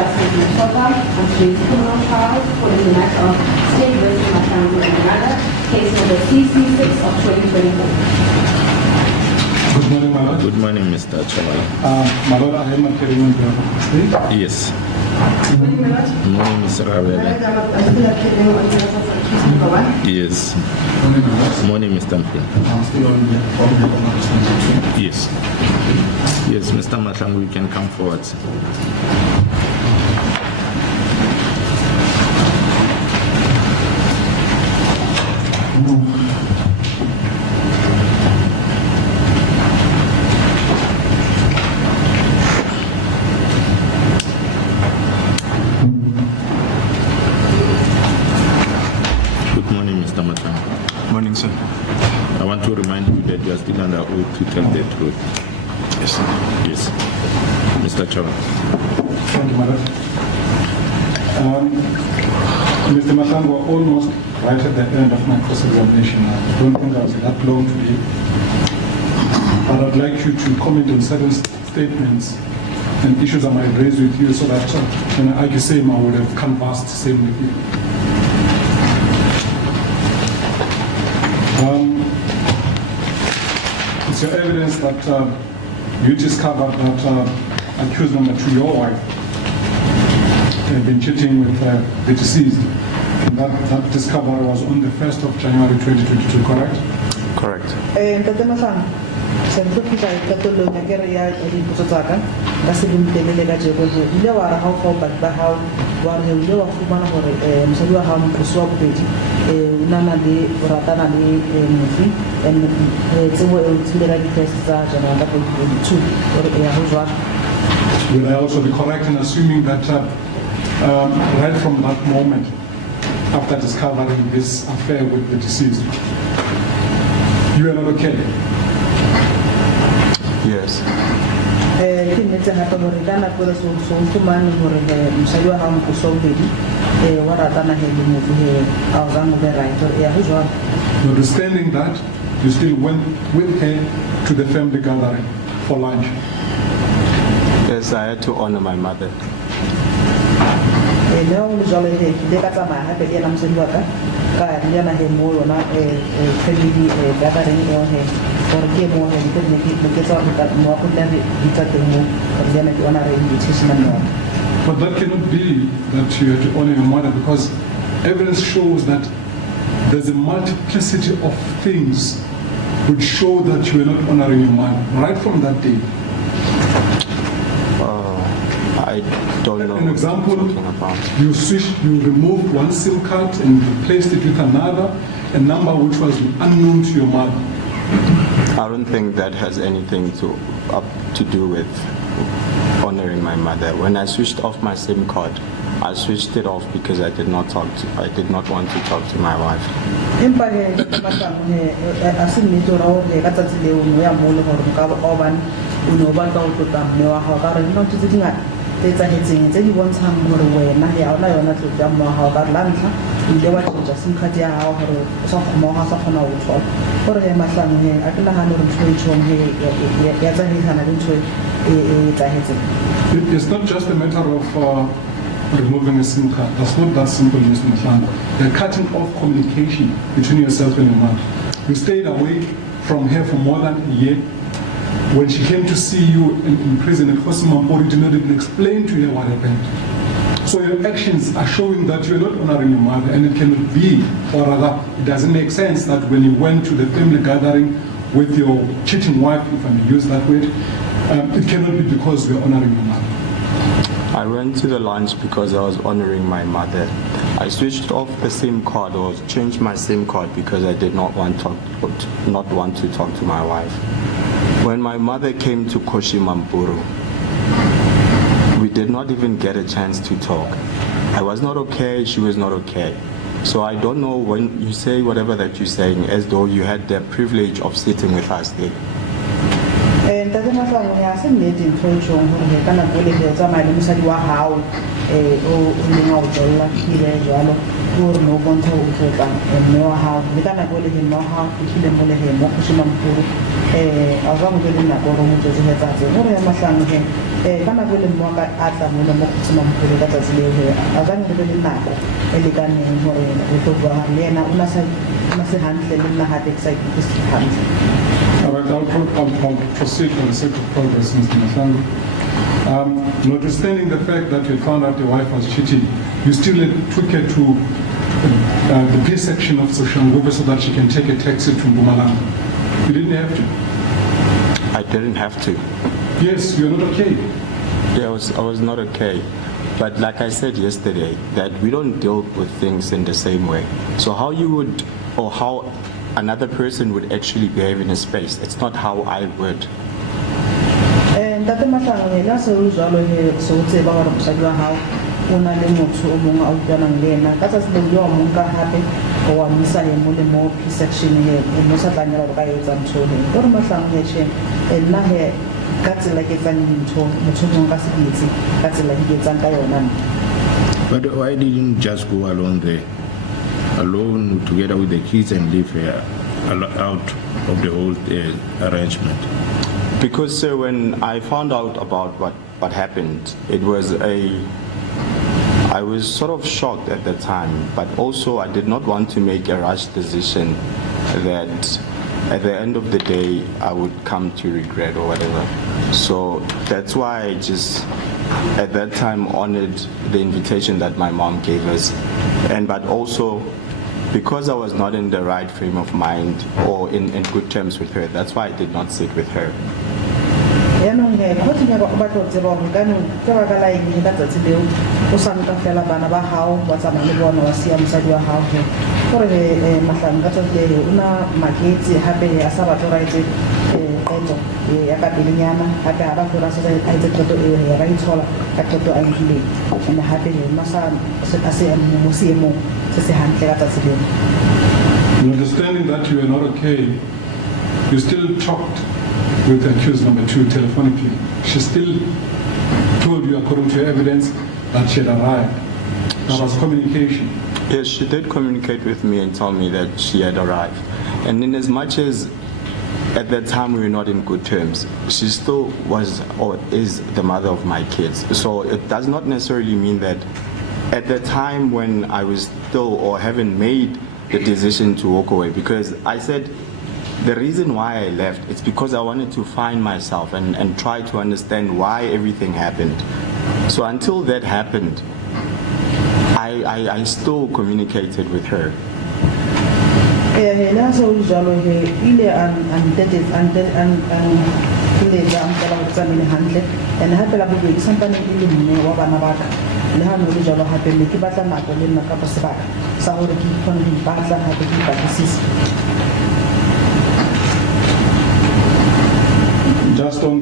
Justice Msoka on today's criminal trial for the matter of State vs. Mahlangu and Irregular, case number CC6 of 2024. Good morning, my lord. Good morning, Mr. Chairman. My lord, I am appearing on behalf of the state. Yes. Good morning, my lord. Good morning, Mr. Ravela. I'm still appearing on behalf of accused number 1. Yes. Good morning, my lord. Good morning, Mr. Mpila. I'm still on behalf of the Yes. Yes, Mr. Mahlangu, you can come forward. Good morning, Mr. Mahlangu. Morning, sir. I want to remind you that you are still under oath to tell the truth. Yes, sir. Yes. Mr. Chairman. Thank you, my lord. Mr. Mahlangu, we're almost right at the end of my cross-examination. I don't think I was that long today. But I'd like you to comment on certain statements and issues I might raise with you so that when I argue same, I would have canvassed same with you. It's your evidence that you discovered that accused number 2, your wife, had been cheating with the deceased. And that discovery was on the 1st of January 2022, correct? Correct. Ntate Mahlangu, se ntlo fihla qetellong ya kere ya dipotso tsa ka ka se bontelele ka jeko ho ile wa ra ha o fa ba hao wa re ile wa fumana hore mosadi wa hao mokosi wa bobedi o nana le ratana le mofi and tsebo e tsile ka di-test tsa January 2022 hore ya ho jwang. Will I also be correct in assuming that right from that moment, after discovering this affair with the deceased, you are not okay? Yes. Ke nnete gape gore ka nako le so fumane gore mosadi wa hao mokosi wa bobedi wa ratana he le mofi he a o zang o be right hore ya ho jwang. Notwithstanding that, you still went with her to the family gathering for lunch. Yes, I had to honor my mother. Leo le jalo he le ka tsamaya gape le ena mosadi wa ka ka ya na he mo yona family gathering eo he gore ke mo he ke tsa go ka mo go tla di tsa teng mo gore le ena ke ona re invitation mo. But that cannot be that you have to honor your mother, because evidence shows that there's a multiplicity of things which show that you are not honoring your mother right from that day. I don't know. An example, what you're talking about. you removed one SIM card and replaced it with another, a number which was unknown to your mother. I don't think that has anything to do with honoring my mother. When I switched off my SIM card, I switched it off because I did not want to talk to my wife. Empa he Mahlangu he a se nnete hore he ka tsatsi leo no ya mo le gore ka ba bane o no ba ka o tlotla mme wa hao ka re no tse dingata tse etsahetseng tse di bontshang gore wena he a ona yona tlotla mme wa hao ka re la ntlha ile wa tšhoja SIM card ya hao gore o sa kgona go tshola gore he Mahlangu he a ke nagane gore ntho e tšhong he ya tsahetsana le ntho e etsahetseng. It's not just a matter of removing a SIM card. That's not that simple, Mr. Mahlangu. They're cutting off communication between yourself and your mother. You stayed away from her for more than a year. When she came to see you in prison at Kosimampo, you did not even explain to her what happened. So your actions are showing that you're not honoring your mother, and it cannot be, or rather, it doesn't make sense that when you went to the family gathering with your cheating wife, if I may use that word, it cannot be because you're honoring your mother. I went to the lunch because I was honoring my mother. I switched off the SIM card or changed my SIM card because I did not want to talk to my wife. When my mother came to Koshimampuru, we did not even get a chance to talk. I was not okay, she was not okay. So I don't know, when you say whatever that you're saying, as though you had the privilege of sitting with us there. Ntate Mahlangu ya se nnete ntho e tšhong gore ka nako le he tsamaya le mosadi wa hao o leng a o tlolla khile jalo gore no bontsha o tlotla mme wa hao le ka nako le he no ha o khile mo le he mo Koshimampuru a ga mo le nako re mo tse he tsa tse gore Mahlangu he ka nako e le mo ka a tla mo mo Soshanguve ka tsatsi leo he a ga ne le nako e le ka neng hore o tlo bua le yena o na se hantle le nna ha excited ke se hantle. All right, I'll proceed for the sake of progress, Mr. Mahlangu. Notwithstanding the fact that you found out your wife was cheating, you still took her to the B section of Soshanguve so that she can take a taxi to Mahlangu. You didn't have to. I didn't have to. Yes, you're not okay. Yeah, I was not okay. But like I said yesterday, that we don't deal with things in the same way. So how you would, or how another person would actually behave in a space, it's not how I would. Ntate Mahlangu la se o jalo he so o tseba gore mosadi wa hao o na le motho o mongwe a utlwanang le ena ka tsatsi le yo mo nka hape go wa misa le mo le mo P section he mo sa tlanyela go ka etsa ntho le gore Mahlangu he che nna he ka tsela ke tsang ntho motho mo ka se ditse ka tsela ke tsang ka yona. But why didn't you just go alone there, alone together with the kids and live here, out of the whole arrangement? Because sir, when I found out about what happened, I was sort of shocked at the time, but also I did not want to make a rash decision that at the end of the day I would come to regret or whatever. So that's why I just at that time honored the invitation that my mom gave us, but also because I was not in the right frame of mind or in good terms with her, that's why I did not sit with her. Yanong he khoti nya ba tlo tseba go ka no tseba ka lai ni ka tsatsi leo o sa nka fela bana ba hao wa tsama le bona wa sia mosadi wa hao he gore Mahlangu ka tsatsi leo una maketsi hape a sa ba tlo raitse eto ya ka bilinyana hape ha ba tlo rasa a itse toto ya ba itshola ka toto a nkile ene hape le masa a se mo siemo se se hantle ka tsatsi leo. Understanding that you are not okay, you still talked with accused number 2 telephonically. She still told you, according to your evidence, that she had arrived. There was communication. Yes, she did communicate with me and tell me that she had arrived. And in as much as at that time we were not in good terms, she still was or is the mother of my kids. So it does not necessarily mean that at the time when I was still or haven't made the decision to walk away, because I said the reason why I left, it's because I wanted to find myself and try to understand why everything happened. So until that happened, I still communicated with her. La so jalo he ile an ile ja am tla go tsamile hantle and hape la bobedi sampane ile mme wa bana ba ka le ha no le jalo hape le ke batla nako le nna ka ba sebaka sa gore ke kgone go batla hape ke batlisisa. Just on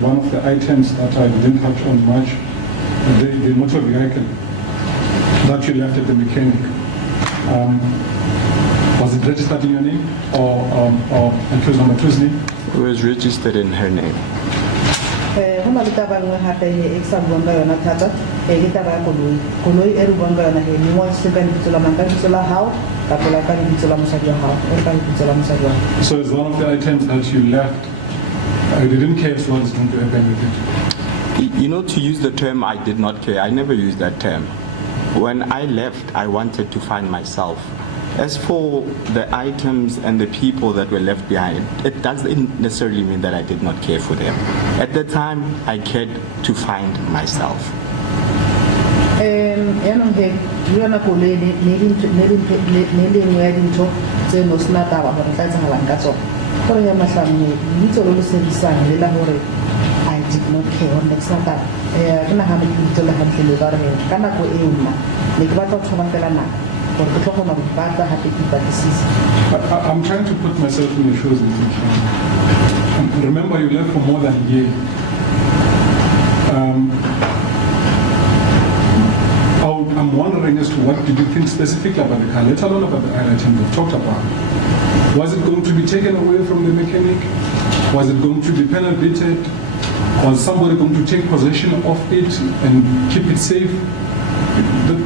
one of the items that I didn't touch on much, the motor vehicle that you left at the mechanic. Was it registered in your name or accused number 2's name? It was registered in her name. Hona le taba nngwe hape e sa buang ka yona thata ke taba ya koloi e re buang ka yona he ni wa se ka ditso la manka ditso la hao ka pela ka ditso la mosadi wa hao o ka ditso la mosadi wa. So it's one of the items that you left. I didn't care as well as going to happen with it. You know, to use the term I did not care, I never used that term. When I left, I wanted to find myself. As for the items and the people that were left behind, it doesn't necessarily mean that I did not care for them. At the time, I cared to find myself. Yanong he yona koloi ne lengwe ya dintho tse no sena taba gore tla etsahalang ka tsona. Gore ya Mahlangu ditso lo sebisang le la gore I did not care on next time. Ke na ha me ditso le hantle le ba re ka nako e nna le ke batla thoba fela nako gore ke tlhogona go batla hape ke batlisisa. I'm trying to put myself in your shoes. Remember, you left for more than a year. I'm wondering as to what did you think specifically about the car, let alone about the item we've talked about. Was it going to be taken away from the mechanic? Was it going to be penalized? Was somebody going to take possession of it and keep it safe?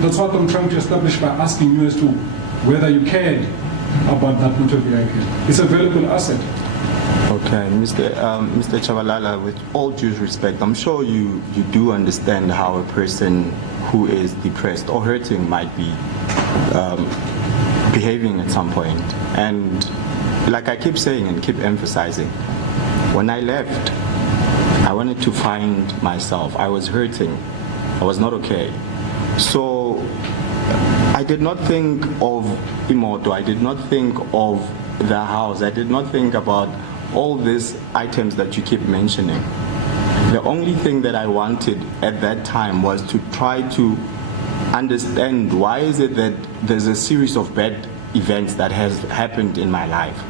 That's what I'm trying to establish by asking you as to whether you cared about that motor vehicle. It's a valuable asset. Okay, Mr. Chabalala, with all due respect, I'm sure you do understand how a person who is depressed or hurting might be behaving at some point. And like I keep saying and keep emphasizing, when I left, I wanted to find myself. I was hurting. I was not okay. So I did not think of Imoto. I did not think of the house. I did not think about all these items that you keep mentioning. The only thing that I wanted at that time was to try to understand why is it that there's a series of bad events that has happened in my life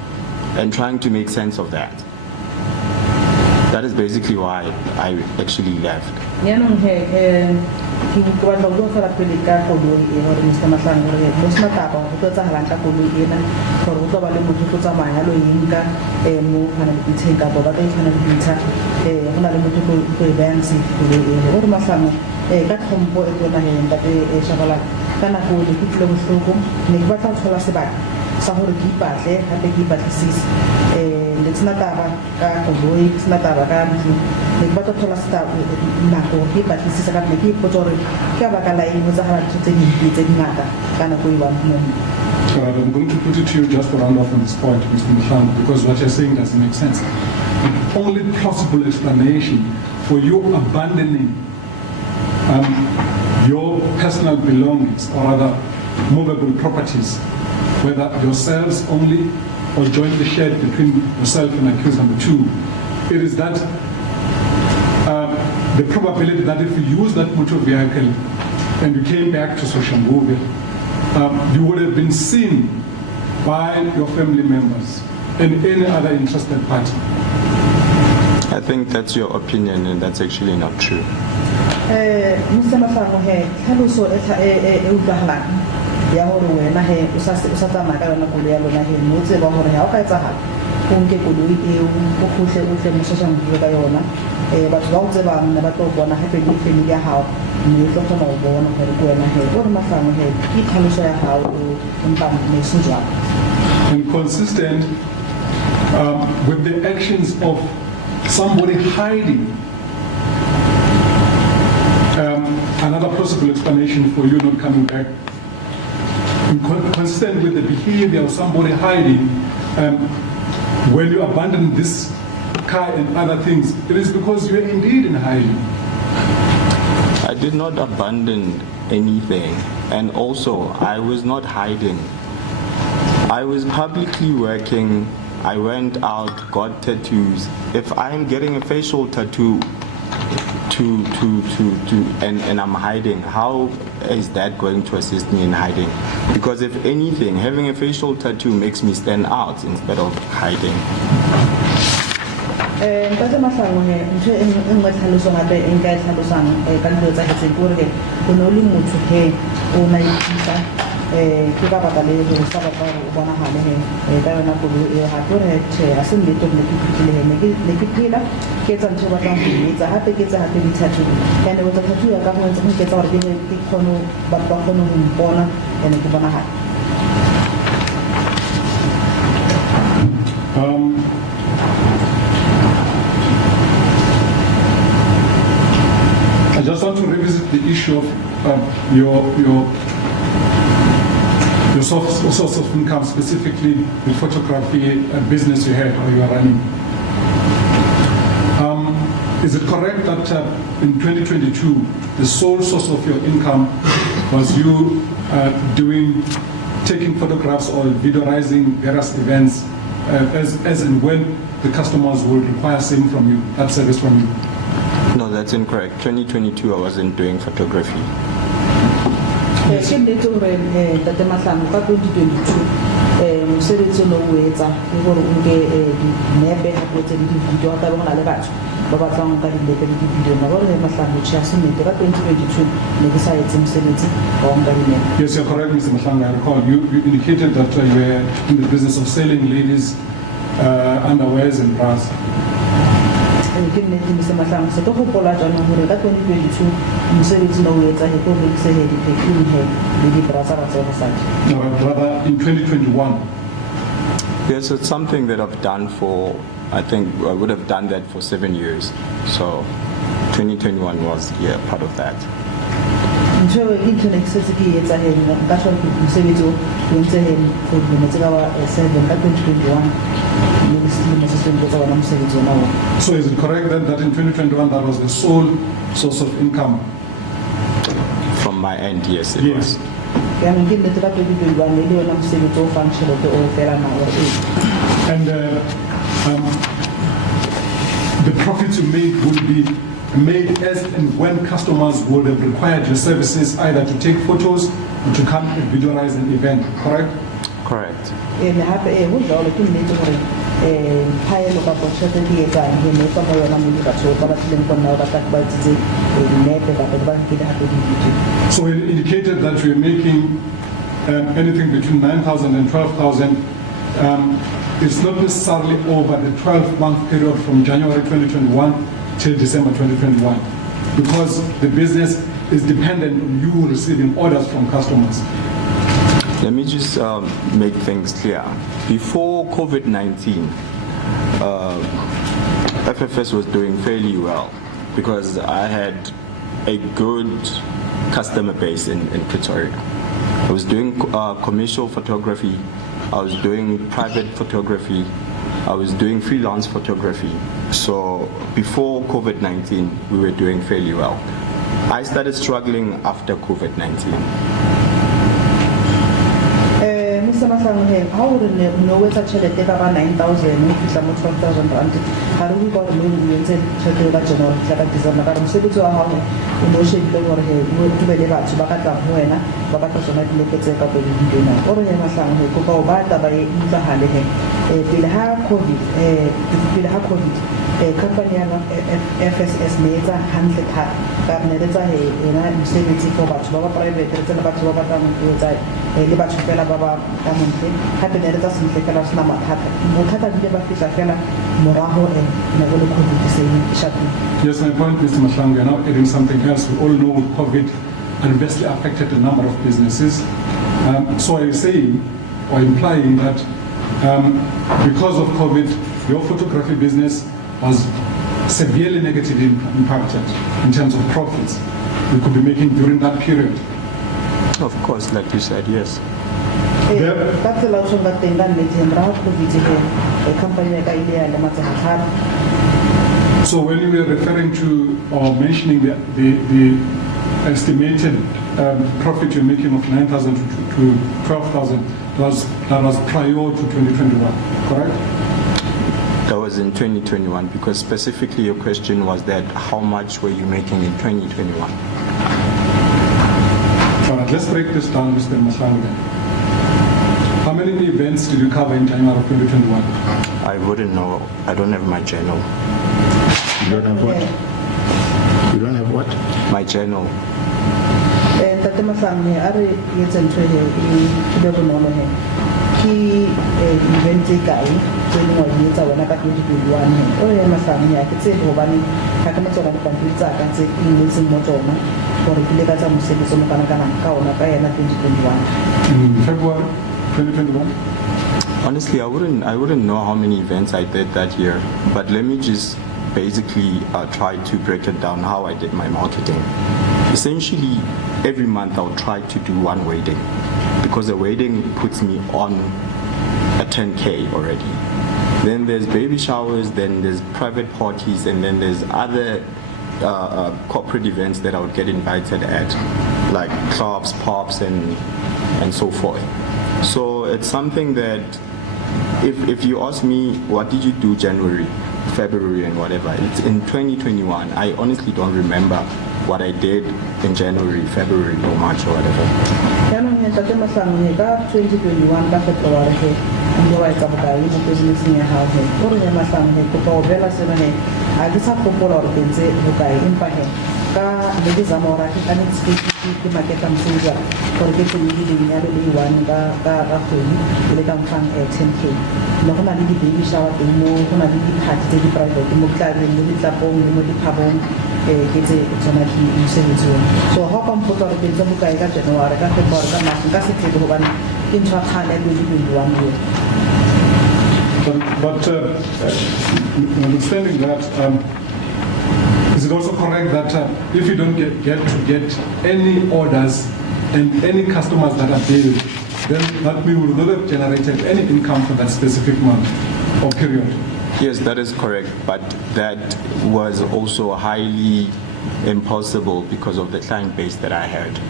and trying to make sense of that. That is basically why I actually left. Ke batla go fela pele ka koloi e gore Mr. Mahlangu re mo sena taba go tla tsagalang ka koloi ena gore go tla ba le motho go tsamaya lo yinka mo kana le ditsheka ba ba tla tsana le ditsa go na le motho go e bang se koloi e gore Mahlangu ka tlhompo e tsona he nta e Shabala kana go le kitle bohloko ne ke batla tshola sebaka sa gore ke ipatle gape ke ipatlisise le tsena taba ka koloi ke tsena taba ka ntlo ne ke batla thola staba nako ke ipatlisisa ka ne ke ipotsa gore ke a baka la eng go tsagala tse dingata kana go iwa mo. I'm going to put it to you just to round off on this point, Mr. Mahlangu, because what you're saying doesn't make sense. The only possible explanation for you abandoning your personal belongings or other movable properties, whether yourselves only or jointly shared between yourself and accused number 2, it is that the probability that if you use that motor vehicle and you came back to Soshanguve, you would have been seen by your family members and any other interested party. I think that's your opinion, and that's actually not true. Mr. Mahlangu he tlhaloso e utlwahalang ya gore wena he o sa tsamaya ka yona koloi ya lona he mo tseba gore ha o ka etsahala o nke koloi eo o khutle o tle mo Soshanguve ka yona batho ba o tsebang ne ba tlo bona hape le family ya hao mme o tlo kgona go bona gore ke wena he gore Mahlangu he ke tlhaloso ya hao o mpa ne se jwa. And consistent with the actions of somebody hiding. Another possible explanation for you not coming back, consistent with the behavior of somebody hiding, when you abandon this car and other things, it is because you are indeed in hiding. I did not abandon anything, and also I was not hiding. I was publicly working. I went out, got tattoos. If I am getting a facial tattoo and I'm hiding, how is that going to assist me in hiding? Because if anything, having a facial tattoo makes me stand out instead of hiding. Ntate Mahlangu he ntho e nngwe tlhaloso gape e nka e tlhalosang ka dilo tsa hetseng ke gore o ne o le motho he o na ikisa ke ka baka le go sa batla gore o bonagale he ka yona koloi eo gape gore a se nnete gore ne ke phutile he ne ke phela ke etsa ntho e batlang go etsa gape ke etsa gape di-tattoo and o tsa tattoo ya ka go ntse go nketsa gore ke kgone batho ba kgone go mpona and ke bonagale. I just want to revisit the issue of your source of income, specifically the photography business you had or you are running. Is it correct that in 2022 the sole source of your income was you taking photographs or videoizing various events as and when the customers will require same from you, that service from you? No, that's incorrect. 2022 I wasn't doing photography. Ke nnete gore Ntate Mahlangu ka 2022 mosebetsi o ne o etsa ke gore o nke dinepe gape tse le di-video ka bona le batho ba batlang ka dinepe le di-video na gore Mahlangu tšha se nnete ka 2022 ne ke sa etse mosebetsi wa nka dinepe. Yes, you're correct, Mr. Mahlangu. I recall you indicated that you were in the business of selling ladies' underwears and bras. Ke nnete Mr. Mahlangu se ke gopola jaanong gore ka 2022 mosebetsi no o etsa he ko rekise he di-perfume he le di-bra tsa basadi. No, rather in 2021. Yes, it's something that I've done for I think I would have done that for 7 years. So 2021 was part of that. ngisho into next ke etsa he nka tshwa ke mosebetsi o ntse he for the ka wa 7 ka 2021 le selemo se seng tsa wana mosebetsi ona o. So is it correct then that in 2021 that was the sole source of income? From my end, yes, it was. Ya nge nnete ka 2021 le yona mosebetsi o fang tšhelete o fela na o And the profits you made would be made as and when customers would have required your services either to take photos or to come and visualize an event, correct? Correct. le hape ho jalo ke nnete gore phaelo ka tšhelete ke etsa ke ne ka mo yona mo batho ba ba tlileng go nna ba tla ba tsitse nepe ba ba ke le hape di So it indicated that you're making anything between 9,000 and 12,000. It's not necessarily over the 12-month period from January 2021 till December 2021, because the business is dependent on you receiving orders from customers. Let me just make things clear. Before COVID-19, FFS was doing fairly well because I had a good customer base in Pretoria. I was doing commercial photography, I was doing private photography, I was doing freelance photography. So before COVID-19, we were doing fairly well. I started struggling after COVID-19. Mr. Mahlangu, how would you know whether tšhelete ka ba 9,000 o fihla mo 12,000 rand ga re bua gore mo ntse tšhelete ka January tla ka December ka re mosebetsi wa gago o mo shebile gore he mo tube le batho ba ka tla go wena ba batla tsona dinepe tse ka pele di dena o re Mahlangu go ka o ba taba e utlwagale he pele ha covid company ya FSS ne etsa hantle thata ka ne retsa he ena mosebetsi for batho ba ba private re tsena batho ba batlang go etsa le batho fela ba ba ka montle hape ne retsa sentle fela sena mathata bothata di ba fihla fela morago ne go le covid se shutting. Yes, my point, Mr. Mahlangu, now adding something else. We all know COVID adversely affected a number of businesses. So are you saying or implying that because of COVID, your photography business was severely negatively impacted in terms of profits we could be making during that period? Of course, like you said, yes. Ka tsela o shonga teng ka nnete morago covid company ka ile ya lematsa thata. So when you were referring to or mentioning the estimated profit you're making of 9,000 to 12,000, that was prior to 2021, correct? That was in 2021 because specifically your question was that how much were you making in 2021? All right, let's break this down, Mr. Mahlangu. How many events did you cover in January of 2021? I wouldn't know. I don't have my journal. You don't have what? You don't have what? My journal. Tate Mahlangu a re etse ntho e be bonolo he ke event e kae tse dingwe di etsa wena ka 2021 he o re Mahlangu ya ke tsebe gobane ga ke motsona dipampiri tsa ka tse ke inetseng mo tsona gore ke le ka tsa mosebetsi mo kana ka ona ka yena 2021 In February 2021? Honestly, I wouldn't know how many events I did that year, but let me just basically try to break it down how I did my marketing. Essentially, every month I'll try to do one wedding because a wedding puts me on a 10K already. Then there's baby showers, then there's private parties, and then there's other corporate events that I would get invited at, like clubs, pubs, and so forth. So it's something that if you ask me what did you do January, February and whatever, it's in 2021. I honestly don't remember what I did in January, February or March or whatever. yaanong Tate Mahlangu ka 2021 ka February he mme wa etsa bokae mo businesseng ya gago he o re Mahlangu he kopa go bela seno he a ke sa gopola gore ke ntse bokae empa he ka le ke zama gore ke kanetse ke maketa mosebetsi gore ke tsenye lenyalo le one ka kgwedi le ka mfang 10K le go na le di-baby shower teng mo go na le di-party tse di-private mo tlabeng mo ditlapong le mo diphabong ke tse tsona di mosebetsi ona so ga ka mpotsa gore ke ntse bokae ka January ka February ka March nka se tsebe gobane ke ntho ya kgale ya 2021 eo. But understanding that, is it also correct that if you don't get any orders and any customers that are billed, then that means we will not have generated any income for that specific month or period? Yes, that is correct, but that was also highly impossible because of the client base that I had.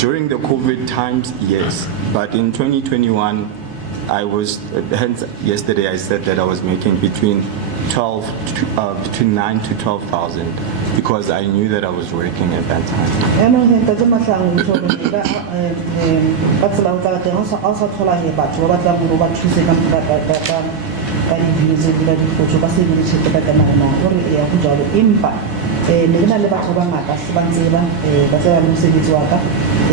During the COVID times, yes, but in 2021, hence yesterday I said that I was making between 9 to 12,000 because I knew that I was working at that time. ne ke na le batho ba ngata se ba ntseba ba tseba le mosebetsi wa ka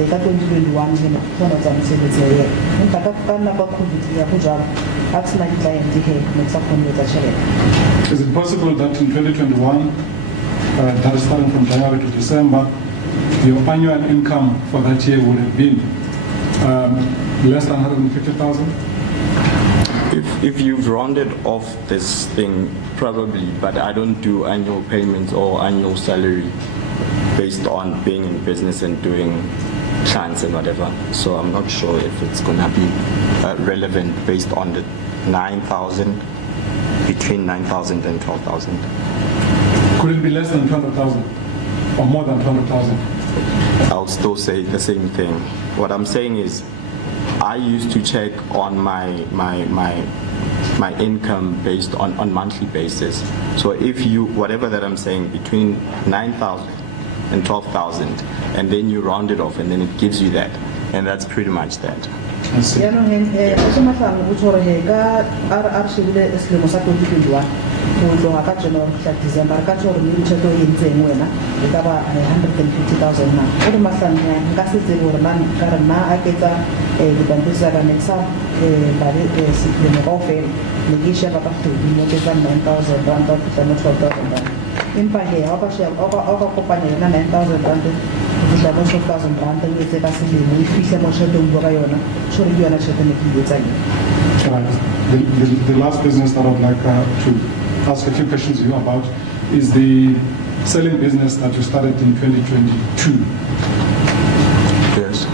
ka 2021 ke ne ke kgona ho tsa mosebetsi ya empa ka nako ya COVID ya go jalo a ke sena di-client he ne ke sa kgone ho etsa tšhelete. Is it possible that in 2021, that is starting from January to December, your annual income for that year would have been less than 150,000? If you've rounded off this thing, probably, but I don't do annual payments or annual salary based on being in business and doing plans and whatever. So I'm not sure if it's going to be relevant based on the 9,000, between 9,000 and 12,000. Could it be less than 200,000 or more than 200,000? I'll still say the same thing. What I'm saying is, I used to check on my income based on monthly basis. So if you, whatever that I'm saying, between 9,000 and 12,000, and then you round it off, and then it gives you that, and that's pretty much that. I see. Mahlangu o tshware he ka a re shebile selemo sa 2021 go tloga ka January to December ka tshware le tšhelete o entseng wena e ka ba 150,000 na o re Mahlangu nka se tsebe gore na ka re na a ketsa dipampiri tsa ka nexa ba le selemo kaofela ne ke sheba ka kgwedi mo ke tsa 9,000 rand go fihla mo 12,000 rand empa he ga ka kopanya yona 9,000 rand fihla mo 12,000 rand e etse ka selemo e fihle mo tšheleteng bo ka yona tshware ke yona tšhelete ne ke e etsang. The last business that I'd like to ask a few questions to you about is the selling business that you started in 2022. Yes.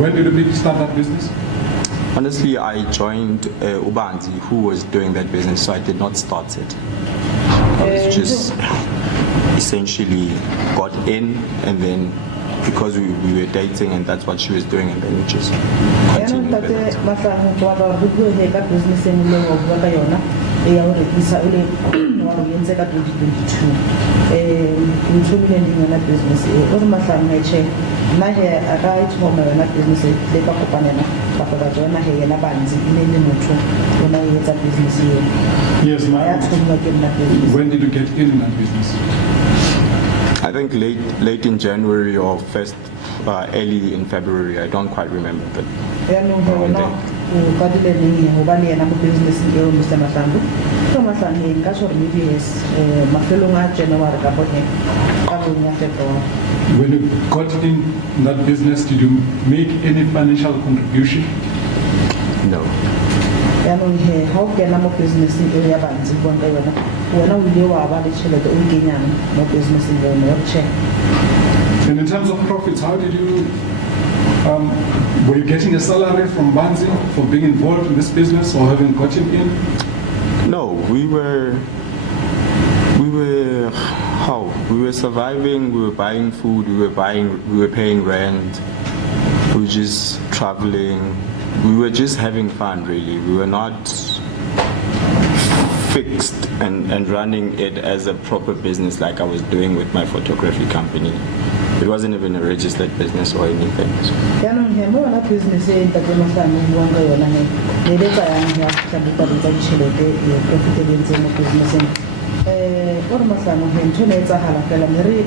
When did you start that business? Honestly, I joined Ubanzi, who was doing that business, so I did not start it. I was just essentially got in, and then because we were dating and that's what she was doing, and then we just continued with it. Mahlangu wa go bua he ka business e mo o bua ka yona e ya hore isa ile wa re entse ka 2022 ke tsumile ndi yona business e o re Mahlangu che na he a ka ithoma yona business le ka kopanela ba ka tsona he yena banzi ile le motho ona e etsa business e. Yes, ma'am. When did you get in that business? I think late in January or early in February. I don't quite remember, but around there. business Mr. Mahlangu. So Mahlangu ka sure maybe yes mafelong a January ka bone ka bonya February. When you got in that business, did you make any financial contribution? No. Yaanong he ha o kena mo business e ya banzi buang ka yona wena o ile wa ba le tšhelete o kenyang mo business e yona ya check. And in terms of profits, how did you, were you getting a salary from Banzi for being involved in this business or having gotten in? No, we were surviving, we were buying food, we were paying rent, we were just traveling, we were just having fun really. We were not fixed and running it as a proper business like I was doing with my photography company. It wasn't even a registered business or anything. Yaanong he mo na business e ntate Mahlangu buang ka yona he le le tsayang ya tla tsa ditšhelete e profit e ntse mo business o re Mahlangu he ntho ne etsahala fela ne re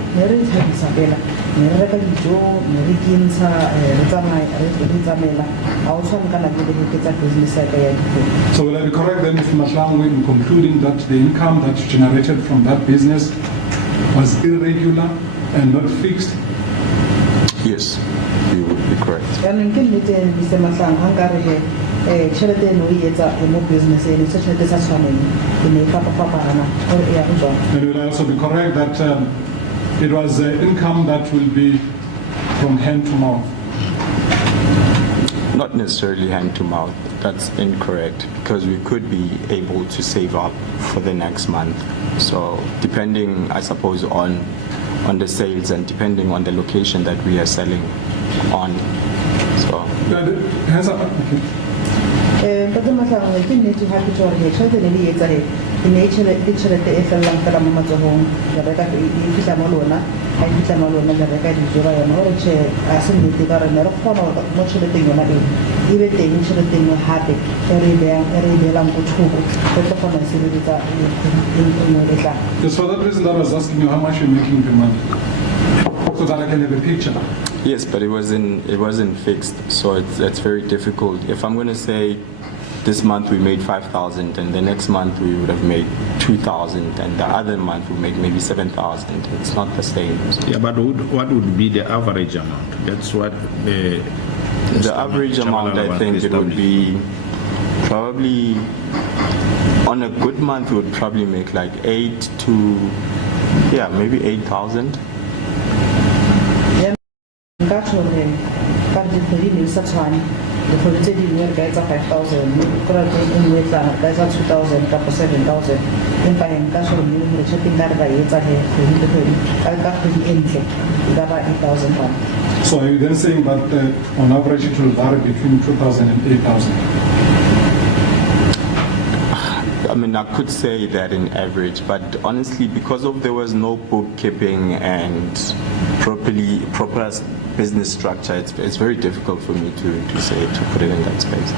thabisa fela ne re reka dijo ne re kintsha re tsamaya re tsamela a o tshwane kana le ke tsa business ya ka ya dijo. So will I be correct then, Mr. Mahlangu, in concluding that the income that you generated from that business was irregular and not fixed? Yes, you would be correct. Yaanong ke nnete Mr. Mahlangu ha nka re he tšhelete eno e etsa mo business ene se tšhelete sa tshwaneng e ne e fapa-faparana or e yang jwang. And will I also be correct that it was income that will be from hand to mouth? Not necessarily hand to mouth. That's incorrect because we could be able to save up for the next month. So depending, I suppose, on the sales and depending on the location that we are selling on. So. Hands up. Okay. Ntate Mahlangu ke nnete ha ke tsore tšhelete ne le etsa he e ne ke tšhelete e fellang fela mo matsohong ya reka e fihla mo lona ha e fihla mo lona ya reka dijo ka yona gore tšhe a se nnete ka rena re kgona mo tšheleteng yona eo e be teng tšhelete engwe gape e re e beelang ko thoko re tlo kgona e sebeletsa engwe le tlang. It's for that reason that I was asking you how much you're making per month, so that I can have a picture. Yes, but it wasn't fixed, so it's very difficult. If I'm going to say this month we made 5,000 and the next month we would have made 2,000 and the other month we made maybe 7,000, it's not the same. Yeah, but what would be the average amount? That's what the average amount, I think it would be probably, on a good month, we would probably make like 8 to, maybe 8,000. Nka tšhore ka dikgwedi ne di sa tshwane dikgwedi tse dingwe re ka etsa 5,000 kora e nngwe e tlang re ka etsa 2,000 kapo 7,000 empa nka tšhore mme gore tšhelete nka re ka e etsa he kgwedi le kgwedi ka kgwedi e ntle e ka ba 8,000 rand. So are you then saying that on average it will vary between 2,000 and 8,000? I mean, I could say that in average, but honestly, because there was no bookkeeping and proper business structure, it's very difficult for me to put it in that space.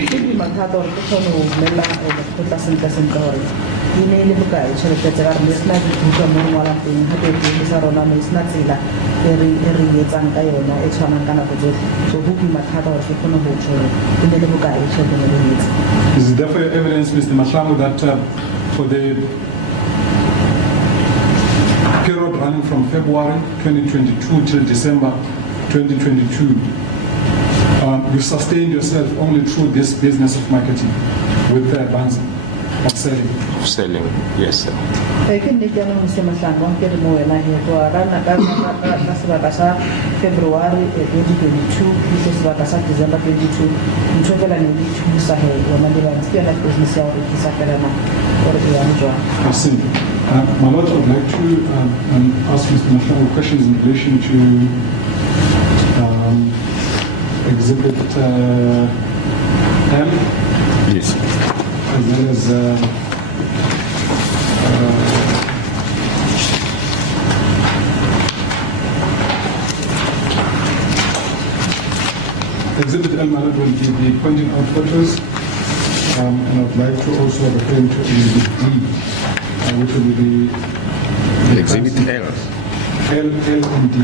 Ke di mathata gore ke kgone go bolela lekgotla sentle gore e ne e le bokae tšhelete tse ka re ne sena dibuka mo re ngwalang teng gape ke sa rona ne sena tsela e re etsang ka yona e tshwanang ka nako tsotlhe so go boima thata gore ke kgone go tšhore e ne le bokae tšhelete ne re etsa. Is there therefore evidence, Mr. Mahlangu, that for the period running from February 2022 till December 2022, you sustained yourself only through this business of marketing with the advancing of selling? Selling, yes, sir. Ke nnete yanong Mr. Mahlangu ke re mo wena he tloa ka sebaka sa February 2022 le sebaka sa December 22 ntho fela ne di thusa he yona le bantsi ke yona business ya gore ke sa fela na gore e yang jwang. I see. My lord, I would like to ask Mr. Mahlangu questions in relation to Exhibit M. Yes. As well as Exhibit L, my lord, will be pointing out photos, and I'd like to also refer to Exhibit D, which will be the Exhibit L. L and D.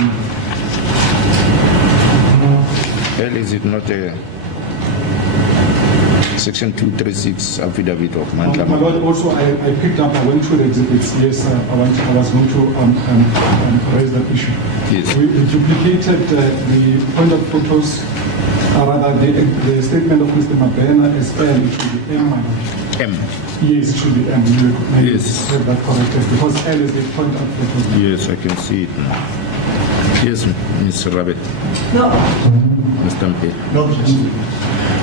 L, is it not a Section 236 affidavit of My Mahlangu? lord, also I picked up, I went through the exhibits. Yes, I was going to raise that issue. Yes. We duplicated the point of photos, rather the statement of Mr. Mabena as L, it should be M. M. Yes, it should be M. You Yes. have that corrected because L is the point of photos. Yes, I can see it now. Yes, Mr. Rabbit. No. Mr. Mpe. No,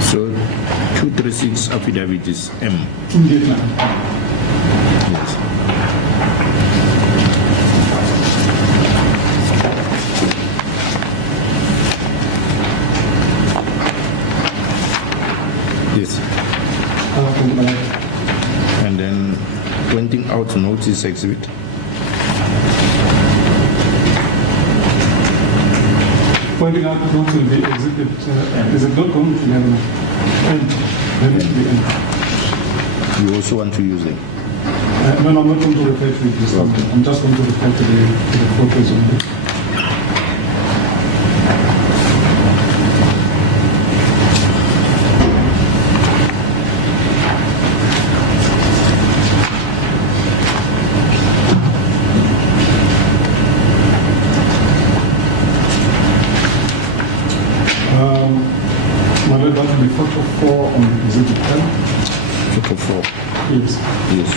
So 236 affidavit is M. indeed, ma'am. Yes. Yes. Thank you, my lord. And then pointing out notice exhibit. Pointing out not to the exhibit, is it not going to be N? Then it will be N. You also want to use it. No, I'm not going to refer to this. I'm just going to refer to the photos only. My lord, that the photo 4 on exhibit 10. Photo 4. Yes. Yes.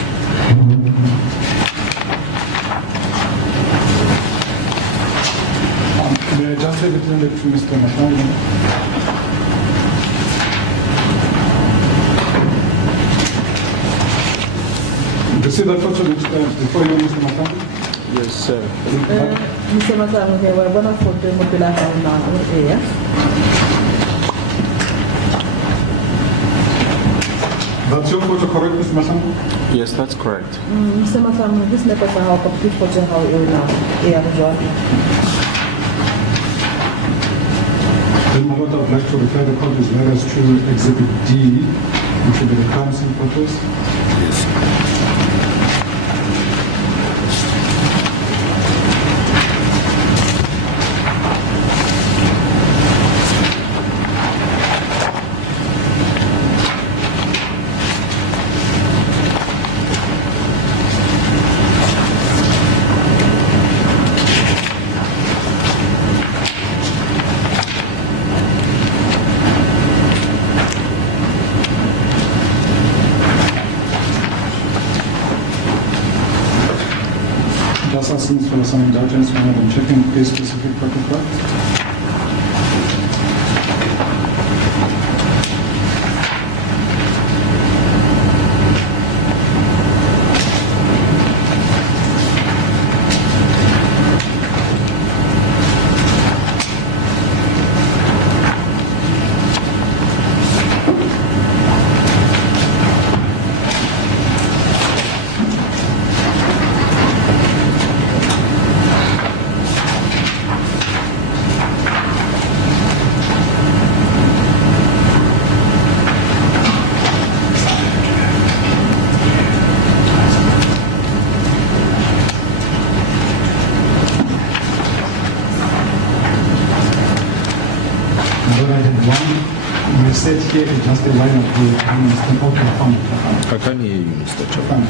May I just have it handed to Mr. Mahlangu? You see that photo before you, Mr. Mahlangu? Yes, sir. Mr. Mahlangu, wa bona photo mo pela ga ona o e. That's your photo, correct, Mr. Mahlangu? Yes, that's correct. Mr. Mahlangu, this nepa sa how complete photo how e na e ya jwa. Then, my Lord, I'd like to refer the court as well as to exhibit D, which will be the crime scene photos. Yes. Just asking for some indulgence when I'm checking a specific photograph. But I had one message here, it's just a line of the I can hear you, Mr. Chairman.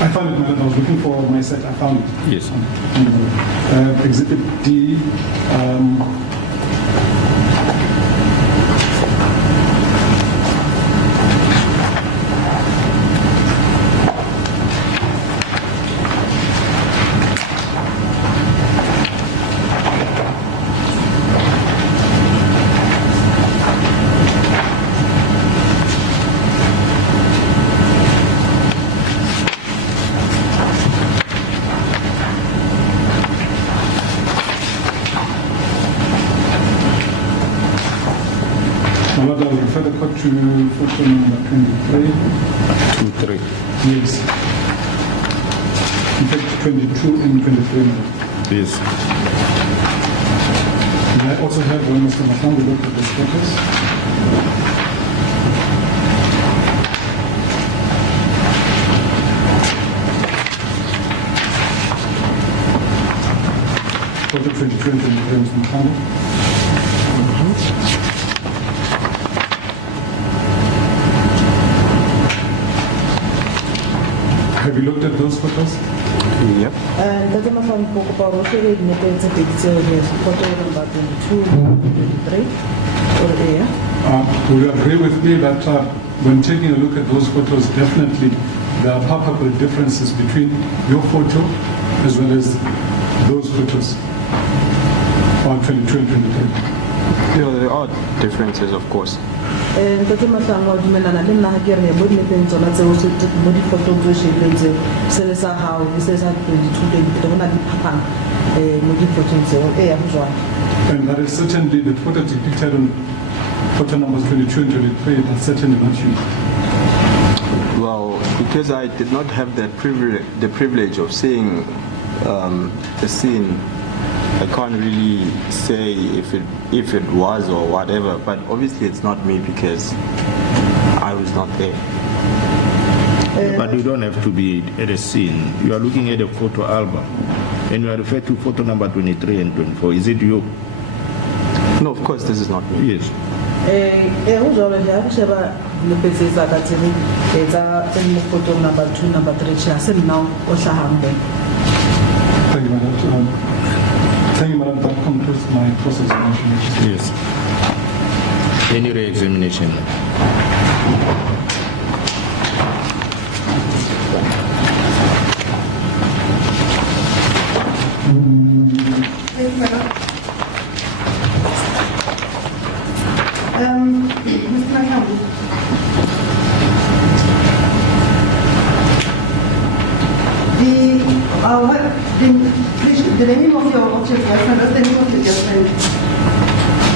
I found it, madam. I was looking for my set. I found it. Yes. Exhibit D. My Lord, I'll refer the court to photo number 23. 2-3. Yes. In fact, 22 and 23. Yes. And I also have Mr. Mahlangu look at the photos. Photo 22 and 23, Mr. Mahlangu. Have you looked at those photos? Yep. Ntate Mahlangu ko kopa ro shebe di nepe tse pedi tseo le photo number 22 23 or e. Will you agree with me that when taking a look at those photos, definitely there are palpable differences between your photo as well as those photos on 22 and 23? Yeah, there are differences, of course. Ntate Mahlangu wa dumelana le nna ha ke re bo nepeng tsona tseo se mo di photo tso shebeleng tseo se le sa hao le se sa 22 23 bona di phapang mo di photo tseo e ya jwang. And that is certainly the photo depicted on photo numbers 22 and 23, that's certainly not you. Well, because I did not have that privilege of seeing the scene, I can't really say if it was or whatever, but obviously it's not me because I was not there. But you don't have to be at a scene. You are looking at a photo album and you are referred to photo number 23 and 24. Is it you? No, of course this is not me. Yes. Ho jwalo ya go sheba le petse tsa ka tsene tsa mo photo number 2 number 3 cha se nna o hlahang be. Thank you, madam. Thank you, madam. That concludes my cross-examination. Yes. Any re-examination? Thank you, madam. Mr. Mahlangu, the name of your girlfriend, what's the name of your girlfriend?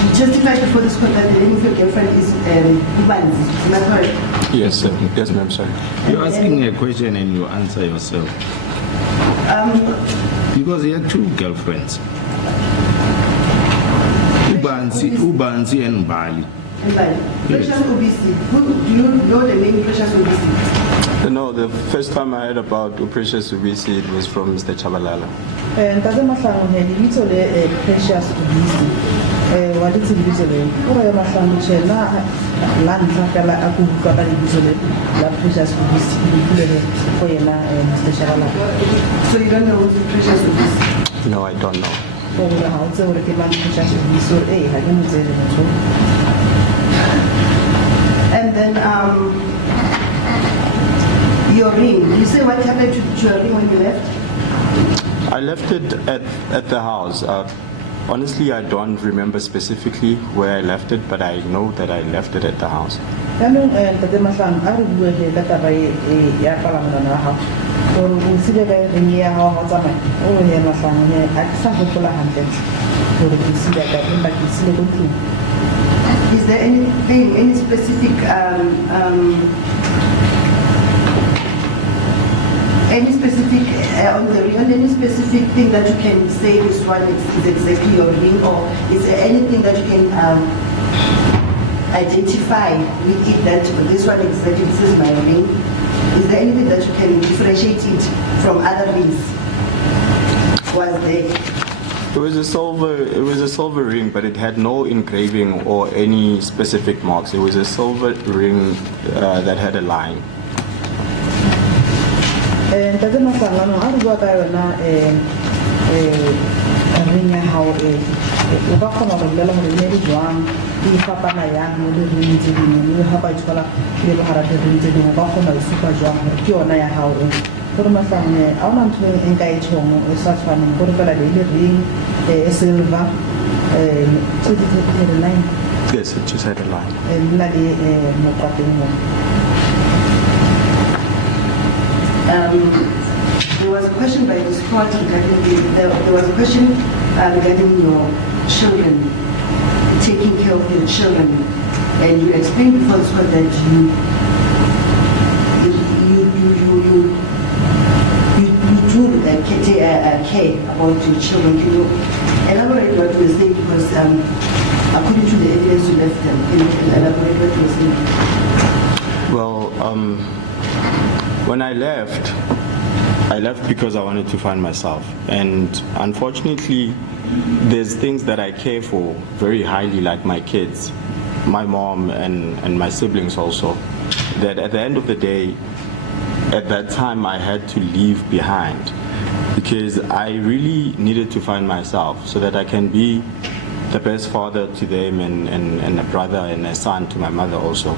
You testified before this court that the name of your girlfriend is Ubanzi, am I correct? Yes, sir. Yes, ma'am, sorry. You're asking a question and you answer yourself. Because he had two girlfriends. Ubanzi and Bali. And Bali. Precious Ubisi. Do you know the name Precious Ubisi? No, the first time I heard about Precious Ubisi, it was from Mr. Chabalala. Ntate Mahlangu he lebitso le Precious Ubisi wa ditse lebitso le o re Mahlangu tshela la ntlha fela a go utlwa ka lebitso le la Precious Ubisi le go yena Mr. Chabalala. So you don't know who's Precious Ubisi? No, I don't know. Go la ha o tse gore ke mang Precious Ubisi ha ke mo tsele motho. And then your ring. You say what happened to your ring when you left? I left it at the house. Honestly, I don't remember specifically where I left it, but I know that I left it at the house. Yaanong Ntate Mahlangu a re bue he ka taba ya palamolano ya gago gore o sile ka ring ya gago go tsamaya o he Mahlangu he a ke sa gopola hantle gore ke sile ka empa ke sile go tlong. Is there anything, any specific on the ring, any specific thing that you can say this one is exactly your ring, or is there anything that you can identify with it that this one exactly this is my ring? Is there anything that you can differentiate it from other rings? Was there? It was a silver ring, but it had no engraving or any specific marks. It was a silver ring that had a line. Ntate Mahlangu a re bua ka yona ring ya gago o ka kgona go bolela gore ne di jwang e fapana yang mo di-ring tse dingwe le ga ba ithola ke le bogara di-ring tse dingwe o ka kgona go supa jwang gore ke yona ya gago gore Mahlangu a ona ntho e nka e tšhomo e sa tshwaneng gore fela le ring e silver tse di the line. Yes, it just had a line. Nna le mokwateng mo. There was a question by this court regarding there was a question regarding your children, taking care of your children, and you explained before this court that you do care about your children. Can you elaborate what you were saying, because according to the evidence you left them, can you elaborate what you were saying? Well, when I left because I wanted to find myself. And unfortunately, there's things that I care for very highly, like my kids, my mom, and my siblings also, that at the end of the day, at that time, I had to leave behind because I really needed to find myself so that I can be the best father to them and a brother and a son to my mother also.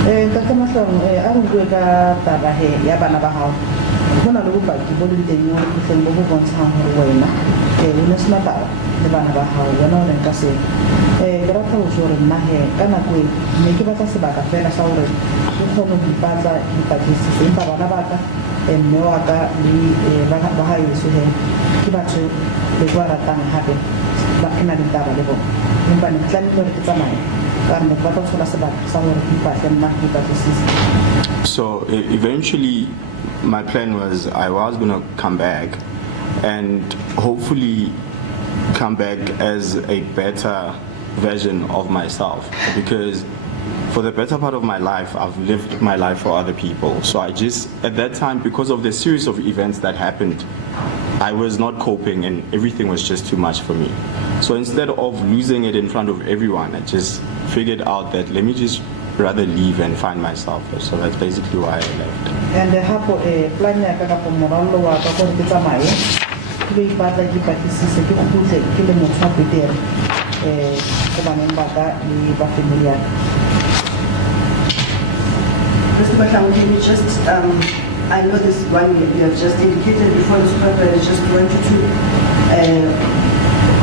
Ntate Mahlangu a re bue ka taba he ya bana ba gago go na le bopaki bo le teng mo botlheng bo bo bontshang gore wena o ne sena taba le bana ba gago wena o leng ka seo ke rata go tse gore nna he ka nako e ne ke batla sebaka fela sa gore ke kgone go ipatla dipatlisiso empa bana ba ka mme wa ka le ba gaeso he ke batho le ba ratang gape ba ke na le taba le bona empa ne ke tlamehile gore ke tsamaye. So eventually my plan was I was going to come back and hopefully come back as a better version of myself, because for the better part of my life I've lived my life for other people. So I just, at that time, because of the series of events that happened, I was not coping and everything was just too much for me. So instead of losing it in front of everyone, I just figured out that let me just rather leave and find myself. So that's basically why I left. And hapo plan ya ka po moralo wa ka gore ke tsamaye ke ipatla ke patlisiso ke go tle ke le motho a betere go baneng ba ka le ba family ya ka. Mr. Mahlangu, can you just, I know this one you have just indicated before this point, but I just wanted to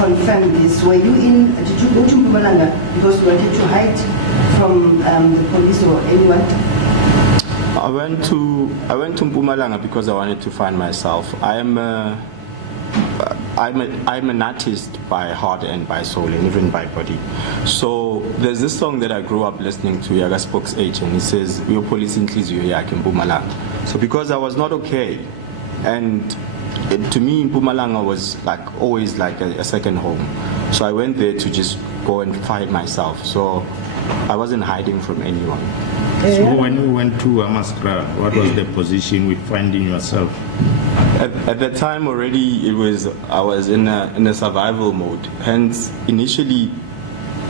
confirm this. Were you did you go to Mpumalanga because you wanted to hide from the police or anyone? I went to Mpumalanga because I wanted to find myself. I'm an artist by heart and by soul and even by body. So there's this song that I grew up listening to, Yaga Spokes H, and it says, "Your police includes you here in Mpumalanga." So because I was not okay, and to me Mpumalanga was always like a second home. So I went there to just go and find myself. So I wasn't hiding from anyone. So when you went to Amaskra, what was the position with finding yourself? At that time already, I was in a survival mode. Hence, initially,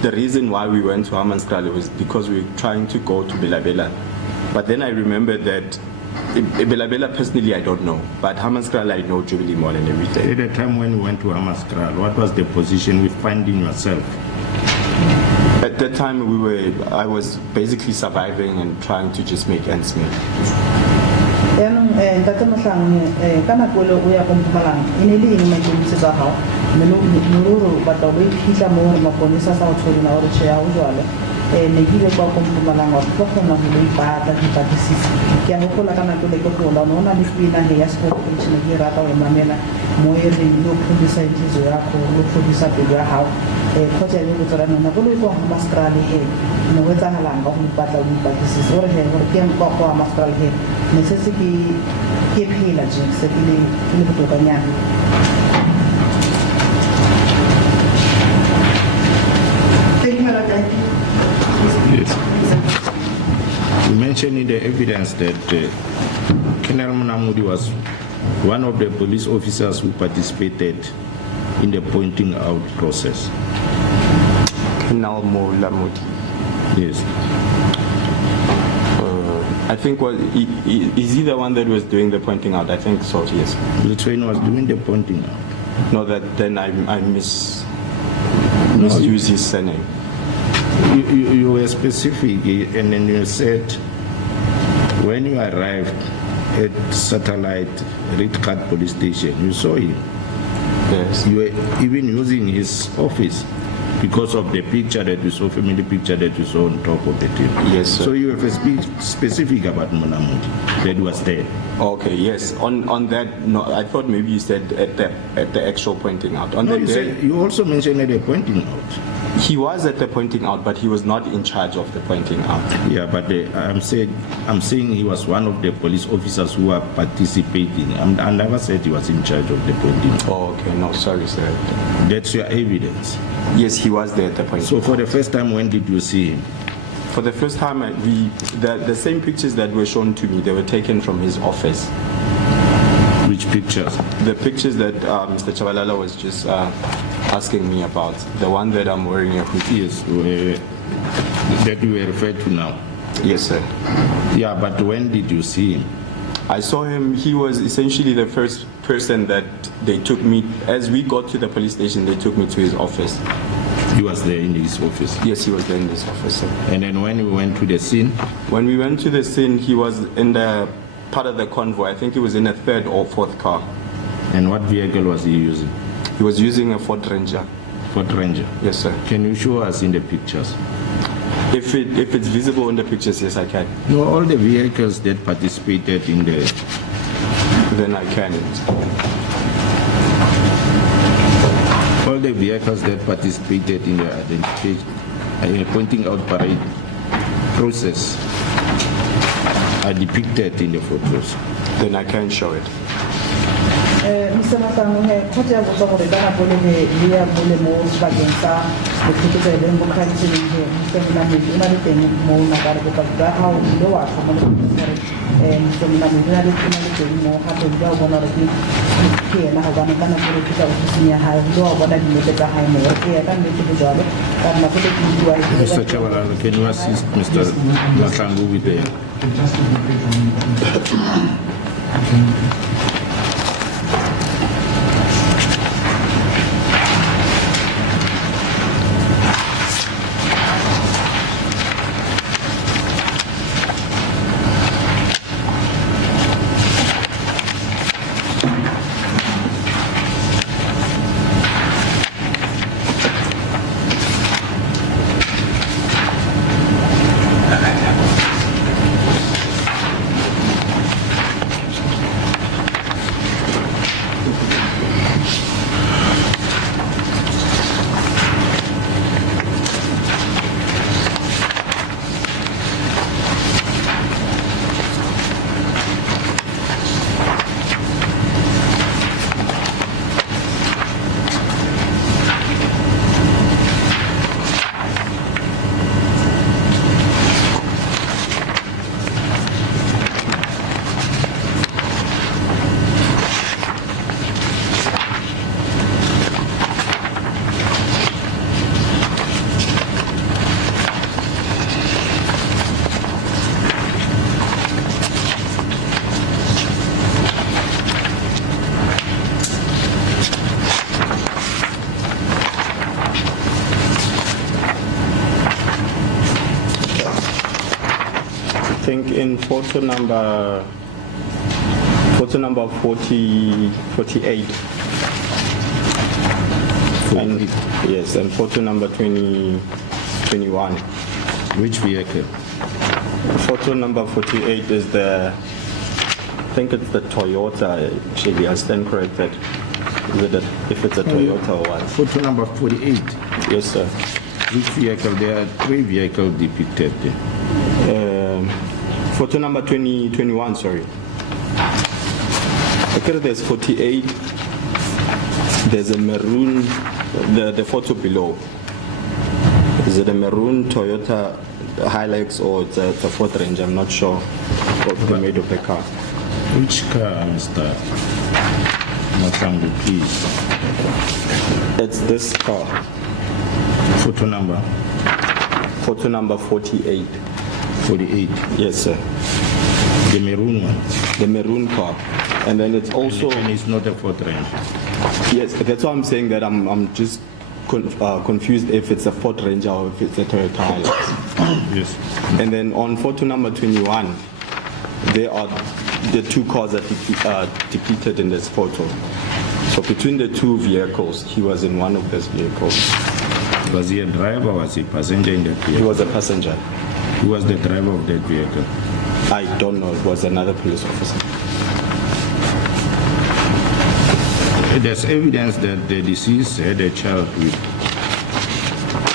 the reason why we went to Hammanskraal was because we were trying to go to Belabela. But then I remembered that Belabela personally I don't know, but Hammanskraal I know Jubilee more than everything. At the time when you went to Hammanskraal, what was the position with finding yourself? At that time, I was basically surviving and trying to just make ends meet. Ntate Mahlangu ka nako le o ya ko Mpumalanga e ne le eng maikemisetso a gago mme o batla go iphitlha mo gore maponisa sa go tshwere na gore tšhe ya go jwale ne ke ile kwa ko Mpumalanga go kgona go ipatla dipatlisiso ke a gopola ka nako le ke gola o na le pina ya sport coach ne ke rata go mamela mo e reng le go phodisa intlizo ya go le phodisa pelo ya gago kgotsa le go tsara nona go le kwa Hammanskraal he ne go tsagalang ka go ipatla go ipatlisiso gore he gore ke kwa go Hammanskraal he ne se se ke phela je se ke le botokanyana. Yes. You mentioned in the evidence that Colonel Mnamudi was one of the police officers who participated in the pointing out process. Colonel Molefe. Yes. I think is he the one that was doing the pointing out? I think so. Yes. The trainer was doing the pointing out. No, then I misused his surname. You were specific, and then you said when you arrived at Satellite Red Card Police Station, you saw him. Yes. You were even using his office because of the picture that you saw, family picture that you saw on top of the table. Yes, sir. So you were specific about Mnamudi that was there. Okay, yes. On that, no, I thought maybe you said at the actual pointing out. On No, that you, day, said, you also mentioned at the pointing out. he was at the pointing out, but he was not in charge of the pointing out. Yeah, but I'm saying he was one of the police officers who are participating. I never said he was in charge of the pointing out. Oh, okay. No, sorry, sir. That's your evidence. Yes, he was there at the pointing So out. for the first time, when did you see him? For the first time, the same pictures that were shown to me, they were taken from his office. Which pictures? The pictures that Mr. Chabalala was just asking me about, the one that I'm wearing a hoodie. Yes, that you referred to now. Yes, sir. Yeah, but when did you see him? I saw him. He was essentially the first person that they took me. As we got to the police station, they took me to his office. He was there in his office. Yes, he was there in his office, sir. And then when we went to the scene? When we went to the scene, he was in the part of the convoy. I think he was in a third or fourth car. And what vehicle was he using? He was using a Ford Ranger. Ford Ranger. Yes, sir. Can you show us in the pictures? If it's visible in the pictures, yes, I can. No, all the vehicles that participated in the... Then I can. All the vehicles that participated in the identification, pointing out parade process are depicted in the photos. Then I can show it. Mr. Mahlangu, kgotsa ya botsa gore ka nako le ya bole mo sebakeng sa lekgotsa e leng go kgantsheng he Mr. Mnamudi o na le teng mo nakare go ka ga o ile wa tlhomo le gore Mr. Mnamudi o na le teng mo gape o bona re ke ena ga bana kana go re ka ofising ya hae o bona dinete tsa hae mo ke ya ka nnete go jalo ka nna go le ke bua Mr. Chabalala, can you assist Mr. Mahlangu with the... think in photo number 48. And, yes, and photo number 21. Which vehicle? Photo number 48 is I think it's the Toyota. Actually, I stand corrected. If it's a Toyota or what? Photo number 48. Yes, sir. Which vehicle? There are 3 vehicles depicted there. Photo number 21, sorry. Okay, there's 48. There's a maroon, the photo below. Is it a maroon Toyota Hilux or it's a Ford Ranger? I'm not sure of the made of the car. Which car, Mr. Mahlangu, please? It's this car. Photo number? Photo number 48. 48. Yes, sir. The maroon one. The maroon car. And then it's also... And it's not a Ford Ranger. Yes, that's why I'm saying that I'm just confused if it's a Ford Ranger or if it's a Toyota Hilux. Yes. And then on photo number 21, there are the 2 cars that are depicted in this photo. So between the 2 vehicles, he was in one of those vehicles. Was he a driver or was he a passenger in that vehicle? He was a passenger. Who was the driver of that vehicle? I don't know. It was another police officer. There's evidence that the deceased had a child with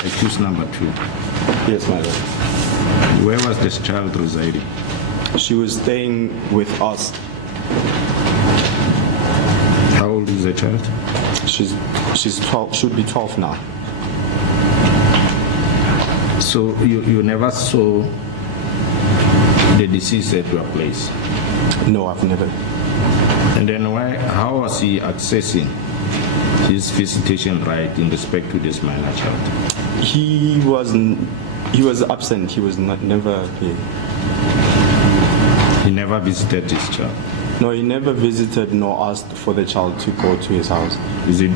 accused number 2. Yes, my lord. Where was this child residing? She was staying with us. How old is the child? She's 12, should be 12 now. So you never saw the deceased at your place? No, I've never. And then how was he accessing his visitation right in respect to this minor child? He was absent. He was never here. He never visited his child? No, he never visited nor asked for the child to go to his house. Is it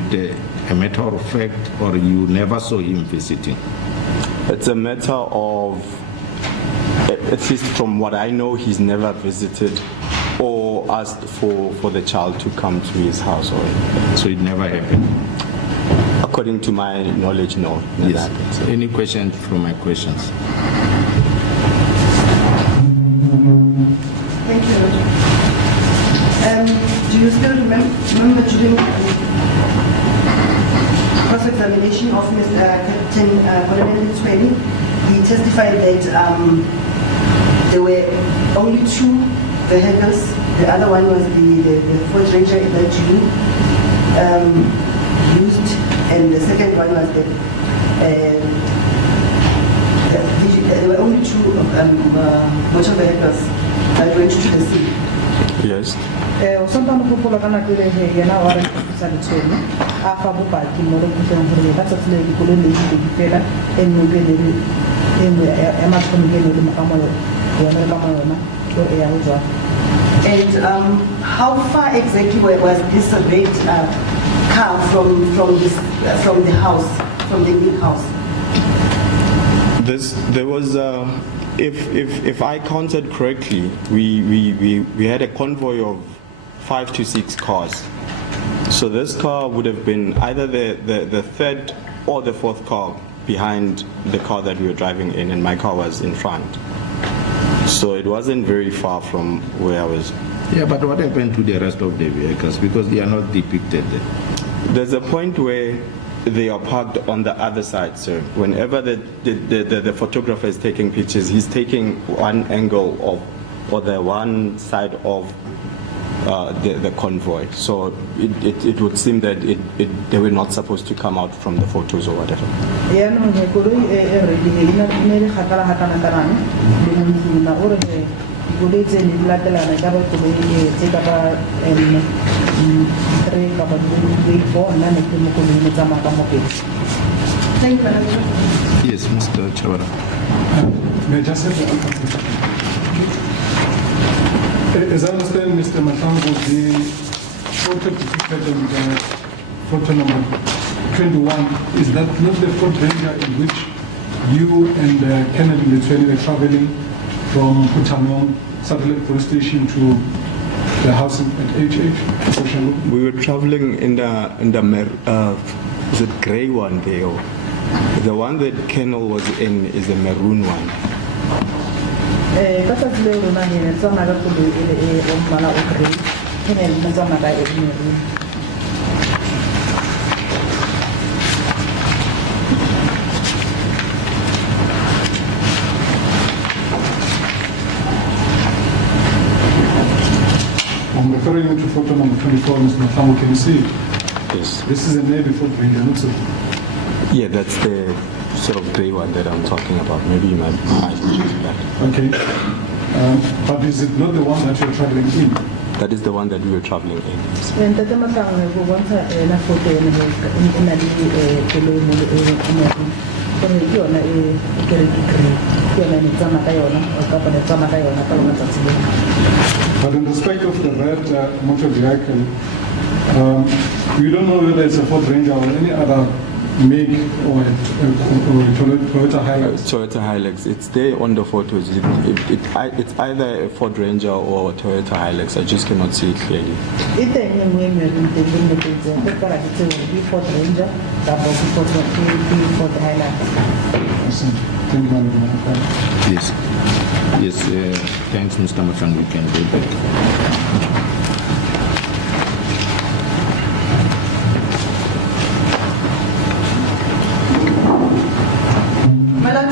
a matter of fact or you never saw him visiting? It's a matter of, at least from what I know, he's never visited or asked for the child to come to his house. So it never happened? According to my knowledge, no. Never Yes. happened, so. Any questions from my questions? Thank you. Do you still remember during cross-examination of Mr. Captain Fanuel Molefe, he testified that there were only 2 vehicles. The other one was the Ford Ranger that you used, and the second one was there were only 2 motor vehicles that went to the sea. Yes. o santano gopola ka nako ele yena wa re sa ditshone a fa bopaki mo re putleng gore ka tsatsi le dikolo le di fela eno be le eno ya matshone ke le mo ka mo yona ka mo yona o e ya go jwa. And how far exactly was this red car from the house, from the new house? There was, if I counted correctly, we had a convoy of 5 to 6 cars. So this car would have been either the 3rd or the 4th car behind the car that we were driving in, and my car was in front. So it wasn't very far from where I was. Yeah, but what happened to the rest of the vehicles? Because they are not depicted there. There's a point where they are parked on the other side, sir. Whenever the photographer is taking pictures, he's taking one angle of, or the one side of the convoy. So it would seem that they were not supposed to come out from the photos or whatever. Ya no he koloi e re di ina ne le khatala hatana karane le mo na ore he koloi tse ni latela na ka ba koloi e tse ka ba tre ka ba di go na ne ke mo koloi mo tsama ka mo pele. Thank you, Madam Chair. Yes, Mr. Chabara. May I just say, as I understand, Mr. Mahlangu, the photo depicted in the photo number 21, is that not the Ford Ranger in which you and Kennedy Lithuania were traveling from Putamong Satellite Police Station to the house at HH, Soshanguve? We were traveling in the is it grey one there? Or the one that Kennel was in is the maroon one. Ka tsatsi leo rona ne re tsamaya ka koloi e o mmala o grey, e ne re tsamaya ka e maroon. I'm referring you to photo number 24, Mr. Mahlangu. Can you see it? Yes. This is a navy Ford Ranger, not so. Yeah, that's the sort of grey one that I'm talking about. Maybe you might choose that. Okay. But is it not the one that you're traveling in? That is the one that we were traveling in. Ntate Mahlangu go bontsha na photo ena e na le koloi mo e maroon. Gore ke yona e ke re ke grey. Ke yona ne tsamaya ka yona, o ka pa ne tsamaya ka yona ka lona tsatsi leo. But in respect of the red motor vehicle, you don't know whether it's a Ford Ranger or any other make or a Toyota Hilux. Toyota Hilux. It's there on the photos. It's either a Ford Ranger or a Toyota Hilux. I just cannot see it clearly. E teng e nngwe e maroon teng le nneteng ke ka ra ke tseo di Ford Ranger ka bo ke Ford Hilux. Thank you, Madam. Yes. Yes, thanks, Mr. Mahlangu. You can go back. My Lord,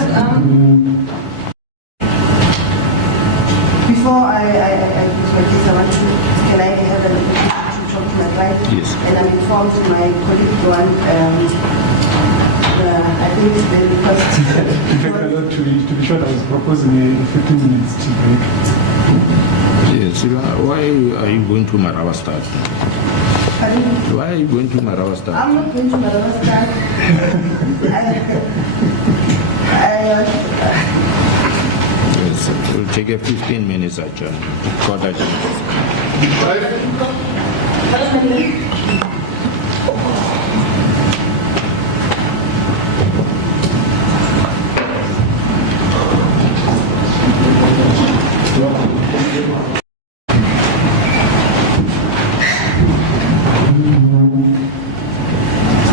before I use my case, I want to, can I have a to talk to my client? Yes. And I'm informed my colleague, Joan, I think the request. In fact, to be short, I was proposing a 15 minutes tea break. Yes. Why are you going to Marawastad? Pardon? Why are you going to Marawastad? I'm not going to Madagascar. Yes, we'll take a 15 minutes adjournment. Quarter to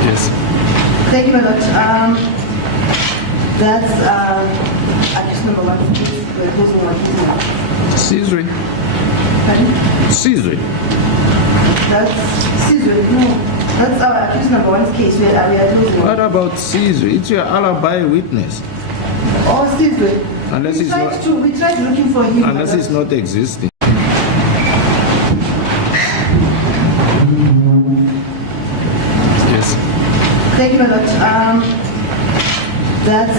Yes. Thank you very much. That's accused number one. We're closing one case now. Caesar. Pardon? Caesar. That's Caesar. No, that's our accused number one case. We are closing What one. about Caesar? It's your alibi witness. Oh, Caesar. Unless we it's tried not- to. We tried looking for him. Unless it's not existing. Yes. Thank you very much. That's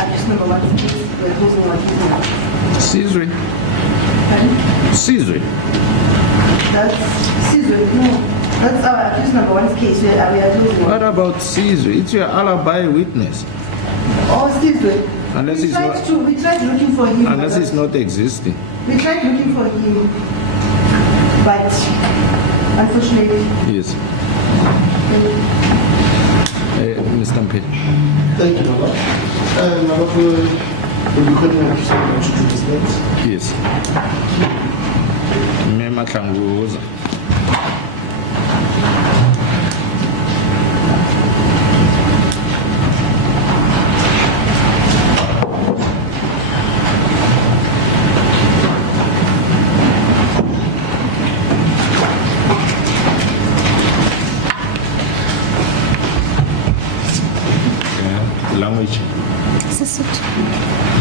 accused number one case. We're closing one case now. Caesar. Pardon? Caesar. That's Caesar. No, that's our accused number one case. We are closing one. What about Caesar? It's your alibi witness. Oh, Caesar. Unless we it's tried not- to. We tried looking for him. Unless it's not existing. We tried looking for him, but unfortunately. Yes. Mr. Mpe. Thank you, Baba. Baba, will you quite want to do this next? Yes. Me Mahlangu uza. Language. Sesotho.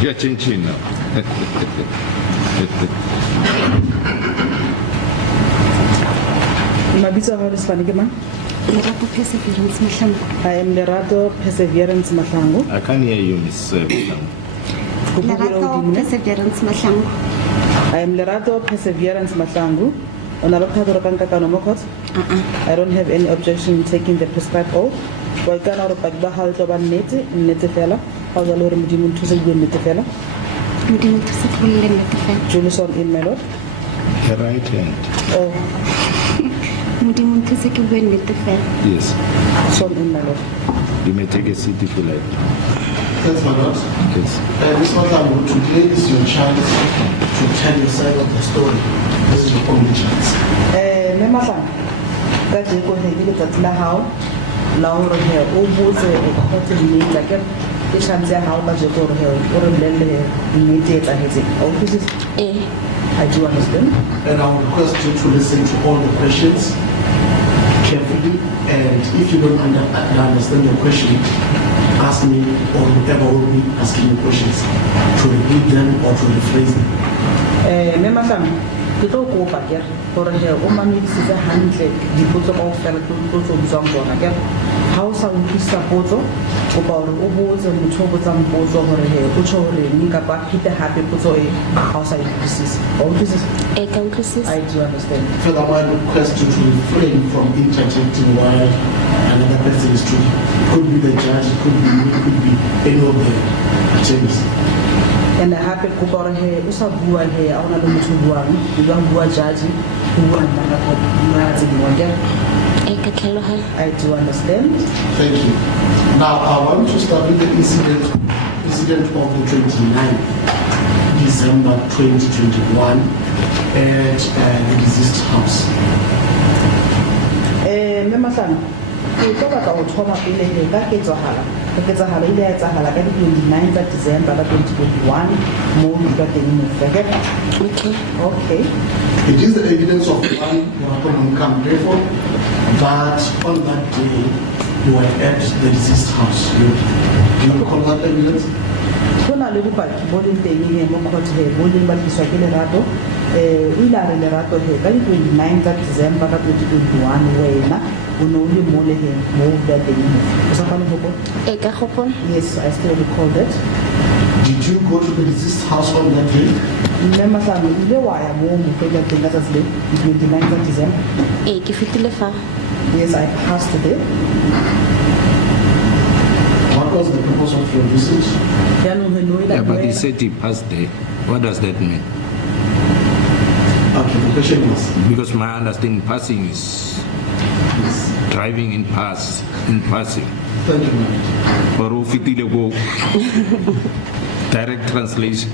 You're changing now. Mabitso a gago Sefane ke mang? Lerato Perseverance Mahlangu. I am Lerato Perseverance Mahlangu. I can't hear you, Miss Mahlangu. Go bua Lerato hodimo. Perseverance Mahlangu. I am Lerato Perseverance Mahlangu. On a local Kakano Mokot. I don't have any objection in taking the prescribed oath. Wa kana re pagba ha tlo ba nnete fela. Ha o ya le re modimo nthusa go nnete fela. Modimo thusa ke bolle nnete fela. Julison in my lord. Her right hand. Oh, Modimo thusa ke bue nnete fela. Yes. son in my lord. You may take a seat if you like. Thanks, my lord. Yes. Ms. Mahlangu, today is your chance to tell your side of the story. This is your only chance. mme Mahlangu ka jeko he ke letsatsi la hao la hore he o botse court nnete ke chance ya hao ka jeko hore he o re bolelle nnete e etsahetseng a utlwisisa I do understand. And I will request you to listen to all the questions carefully. And if you don't understand the question, ask me or whoever will be asking you questions to repeat them or to rephrase them. mme Mahlangu ke tlo kopa ke hore he o mamedisitse hantle dipotso kaofela tlo tsong tsona ke ha o sa utlwisisa potso kopa hore o botse motho o botsang potso hore he o tsho hore ni ka ba phite hape potso e ha o sa utlwisisa o utlwisisa ka utlwisisa I do understand. Furthermore, I request you to refrain from interjecting while another person is talking. It could be the judge, it could be me, it could be any of the attorneys. And hape kopa hore he o sa bua he a ona le motho o buang o bua bua judge o bua nna ka nna tse dingwe ke ka tlhaloganya I do understand. Thank you. Now, I want to start with the incident of the 29th December 2021 at the deceased house. mme Mahlangu ke tlo batla ho thoma pele he ka ketsahala ile ya etsahala ka di 29 tsa December ka 2021 mo ka teng mo feke okay It is the evidence of one Lerato therefore that on that day you were at the deceased house. Do you recall that evidence? go na le bopaki bo leng teng he mo court he bo leng ba tliswa ke Lerato o ile a re Lerato he ka di 29 tsa December ka 2021 wena o no le mo le he mo ka teng mo o sa kgone go go ka gopola yes I still recall that. Did you go to the deceased house on that day? mme Mahlangu ile wa ya mo mo ka teng ka tsatsi le 29 tsa December ke fitile fa yes I passed there. What was the purpose of your visit? Yeah, but he said he passed there. What does that mean? Okay, the question was, Because my understanding passing is driving in passing. thank you, ma'am. Or ufitile go. Direct translation.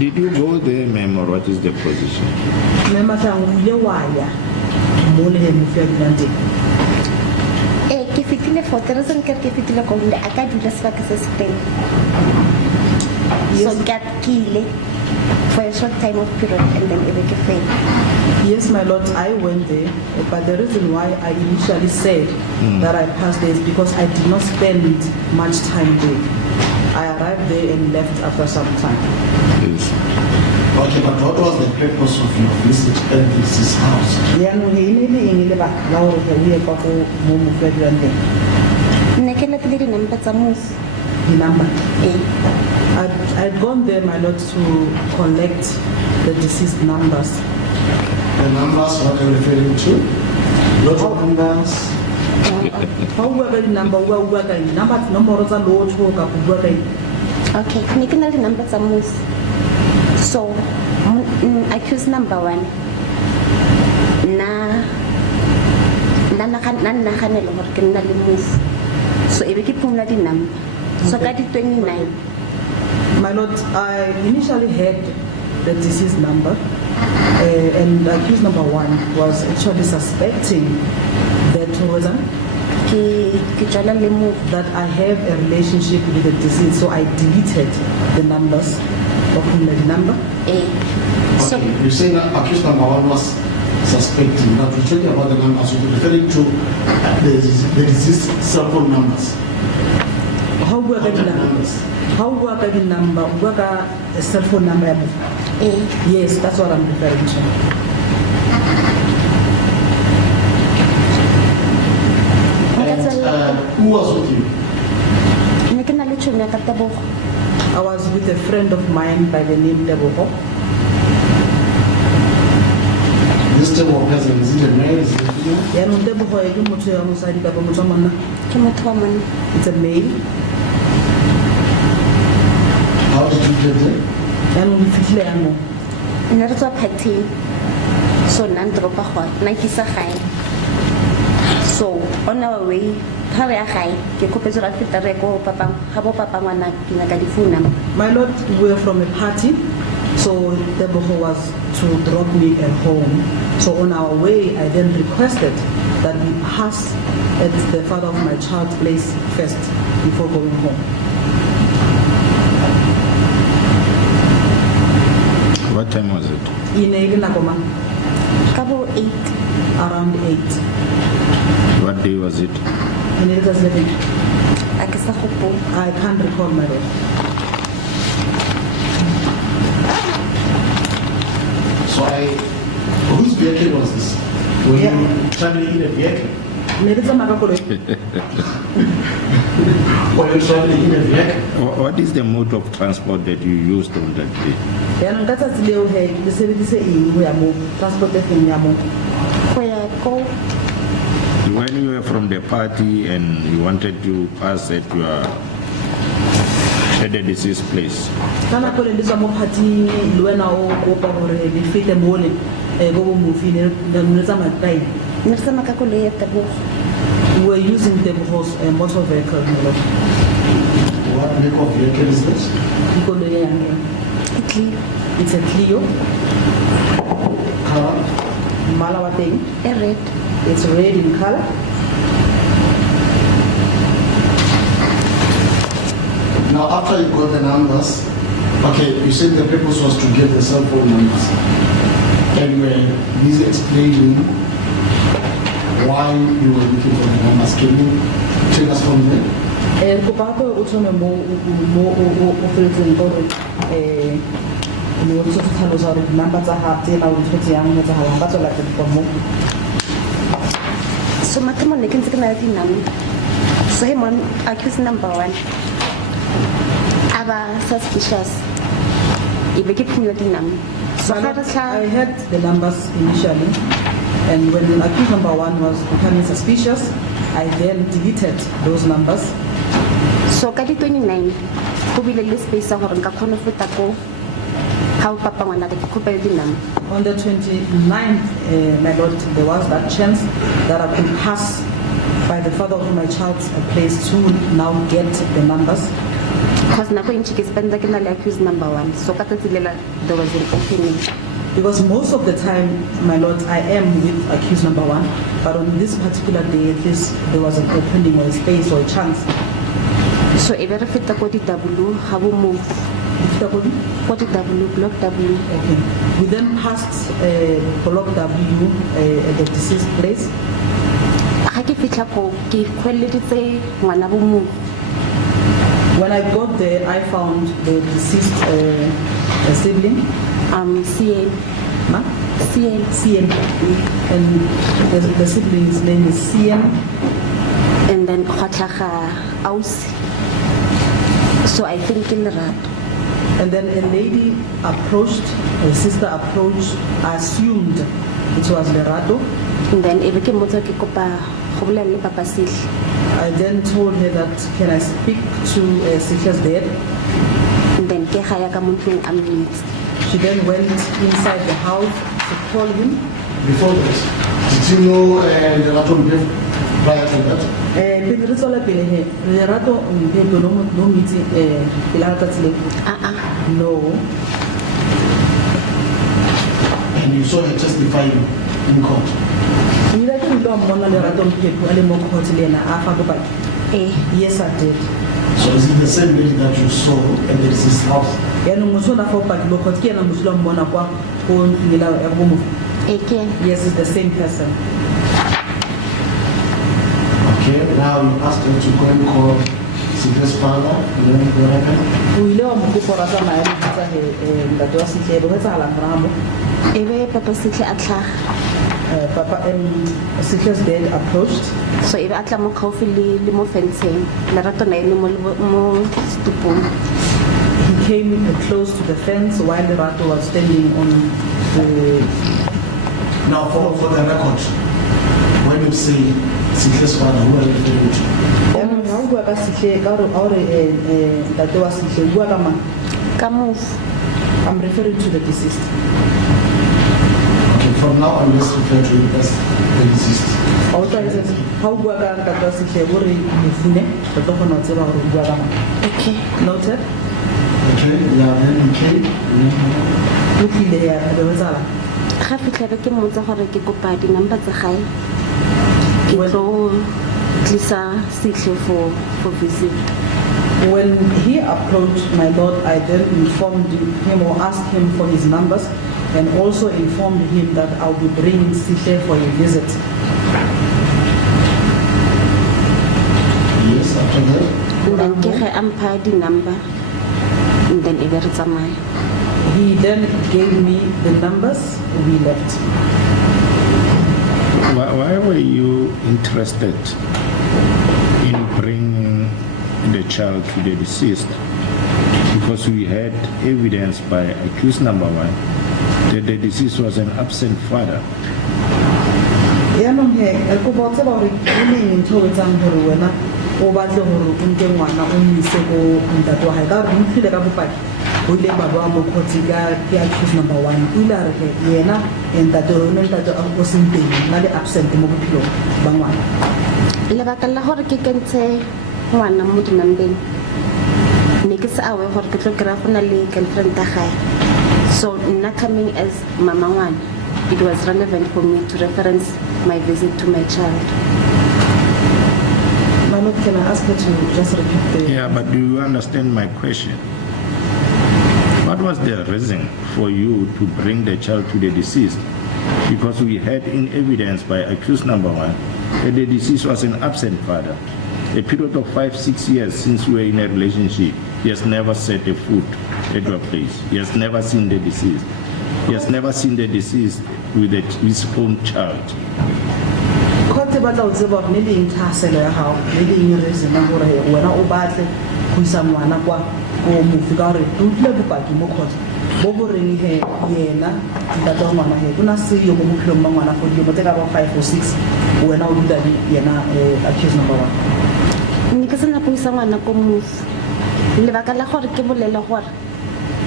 Did you go there, ma'am, or what is the position? mme Mahlangu ile wa ya mo le he mo fia dinante ke fitile for the reason ke fitile ko nda aka dula sebaka se se teng so ke kile for a short time of period and then it failed. Yes, my lord, I went there, but the reason why I initially said that I passed there is because I did not spend much time there. I arrived there and left after some time. Yes. Okay, but what was the purpose of your visit at this house? Yaanong he ne le eng le ba la hore ke o ye kwa go mo mo fia dinante Nne ke le di number tsa mo di number. I'd gone there, my lord, to collect the deceased numbers. The numbers, what are you referring to? Lot of numbers. How were the number? Where were the number tsa lotho ka bua ka okay ne ke na le number tsa mo so accused number 1 na naganela gore ke nna le move so ebe ke phumula di number so ka di 29 My lord, I initially had the deceased number, and accused number 1 was actually suspecting that that I have a relationship with the deceased, so I deleted the numbers of the number. so Okay, you say that accused number 1 was suspecting. Now, we're talking about the numbers. We're referring to the deceased cell phone numbers. How were the Contact numbers? How were the number? What a cell phone number? Yes, that's what I'm referring to. And who was with you? ne ke na le tšhono ya ka Tebogo I was with a friend of mine by the name Lerato. This type of person, is it a male? Is it a female? Yaanong Tebogo ke motho ya mosadi kapa motho wa monna? ke motho wa monna It's a male. How did you get there? Yaanong di fitlhile yaanong. ne re tswa partying so nna ndropa go nna ke sa gae so on our way ha re a gae ke kopetse ra feta re go papa ha bo papa ngwana ke nyaka di phone number. My lord, we were from a party, so the boho was to drop me at home. So on our way, I then requested that we pass at the father of my child's place first before going home. What time was it? Kabo 8. Around 8. What day was it? I can't recall, my lord. So whose vehicle was this? Were you traveling in a vehicle? Were you traveling in a vehicle? What is the mode of transport that you used on that day? When you were from the party and you wanted to pass at the deceased place, we were using the motor vehicle. What make of vehicle is this? It's a Clio. Color? Malawateng. Red. It's red in color. Now, after you got the numbers, okay, you said the purpose was to get the cell phone numbers. And you were busy explaining why you were looking for the numbers. Can you take us from there? So matemo ne ke ntse ke na le dinambe. So him on accused number 1. Aba suspicious. Ibe ke phunyo dinambe. So I had the numbers initially, and when the accused number 1 was becoming suspicious, I then deleted those numbers. So ka di 29 go bile le space gore nka khona feta ko how papa ngwana ke khopela dinambe. On the 29th, my lord, there was that chance that I could pass by the father of my child's place to now get the numbers. Because na go ntse ke spend ke na le accused number 1. So ka tselela there was an opening. Because most of the time, my lord, I am with accused number 1, but on this particular day, at least there was an opening or a space or a chance. So e be re feta ko di W ha bo move. What is W? Block W. Okay. We then passed Block W at the deceased place. When I got there, I found the deceased sibling. CN. Ma? CN. CN. And the sibling's name is CN. And then Khotlaga Aus. So I think Lerato. And then a lady approached, a sister approached, I assumed it was Lerato. And then I then told her that, can I speak to Sitha's dad? And then she then went inside the house to call him. Before that, did you know Lerato prior to that? No. And you saw her testifying in court? Yes, I did. So is it the same lady that you saw at the deceased house? Yes, it's the same person. Okay, now you asked her to go and call Sitha's father, and then what happened? Papa and Sitha's dad approached. So if atla mo khaufi le mo fencing Lerato na ene mo stupong. He came close to the fence while Lerato was standing on the... Now for the record, when you say Sitha's father, who are you referring Ka move. I'm referring to the deceased. Okay, from now on, let's refer to him as the deceased. How go ka ka se tle gore le fune go tlo gona tseba gore o bua ka mang. Okay. Noted. Okay, yeah, then okay. Look in there, the result. Ga fitlhela ke mmotsa gore ke kopa di-number tsa gae ke tlo tlisa setlhe for visit. When he approached my lord, I then informed him or asked him for his numbers and also informed him that I'll be bringing Sihle for a visit. Yes, after that. And then ke ge ampha di-number and then e be re tsamaya. He then gave me the numbers, we left. Why were you interested in bringing the child to the deceased? Because we had evidence by accused number 1 that the deceased was an absent father. Yanong he ko botsa ba re ke neng ntho e tsang gore wena o batle gore o nke ngwana o ise go ntate wa hae ka re mphile ka bopaki o ile ba ba mo khotsi ka accused number 1 o ile a re yena ntate o o senteng na le absent mo bophelo ba ngwana. Lebaka la gore ke kentse ngwana mo dinambeng ne ke sa awe gore ke tlo kry-a go na le girlfriend ya gae, so nna coming as mama ngwana, it was relevant for me to reference my visit to my child. Mama, can I ask her to just repeat the... Yeah, but do you understand my question? What was the reason for you to bring the child to the deceased? Because we had in evidence by accused number 1 that the deceased was an absent father. A period of 5-6 years since we were in a relationship, he has never set a foot at your place. He has never seen the deceased. He has never seen the deceased with his own child. Khote ba tla o tseba gore ne le inthaselo ya gago le le reason ya gore wena o batle go isa ngwana kwa go mofi ka gore o tlile bopaki mo khote bo bo reng he yena ntate wa ngwana he kuna seyo mo bophelong ba ngwana go dilemo tse ka ba 5 or 6 wena o dula le yena accused number 1. Ne ke sena go isa ngwana ko mofi lebaka la gore ke bolela gore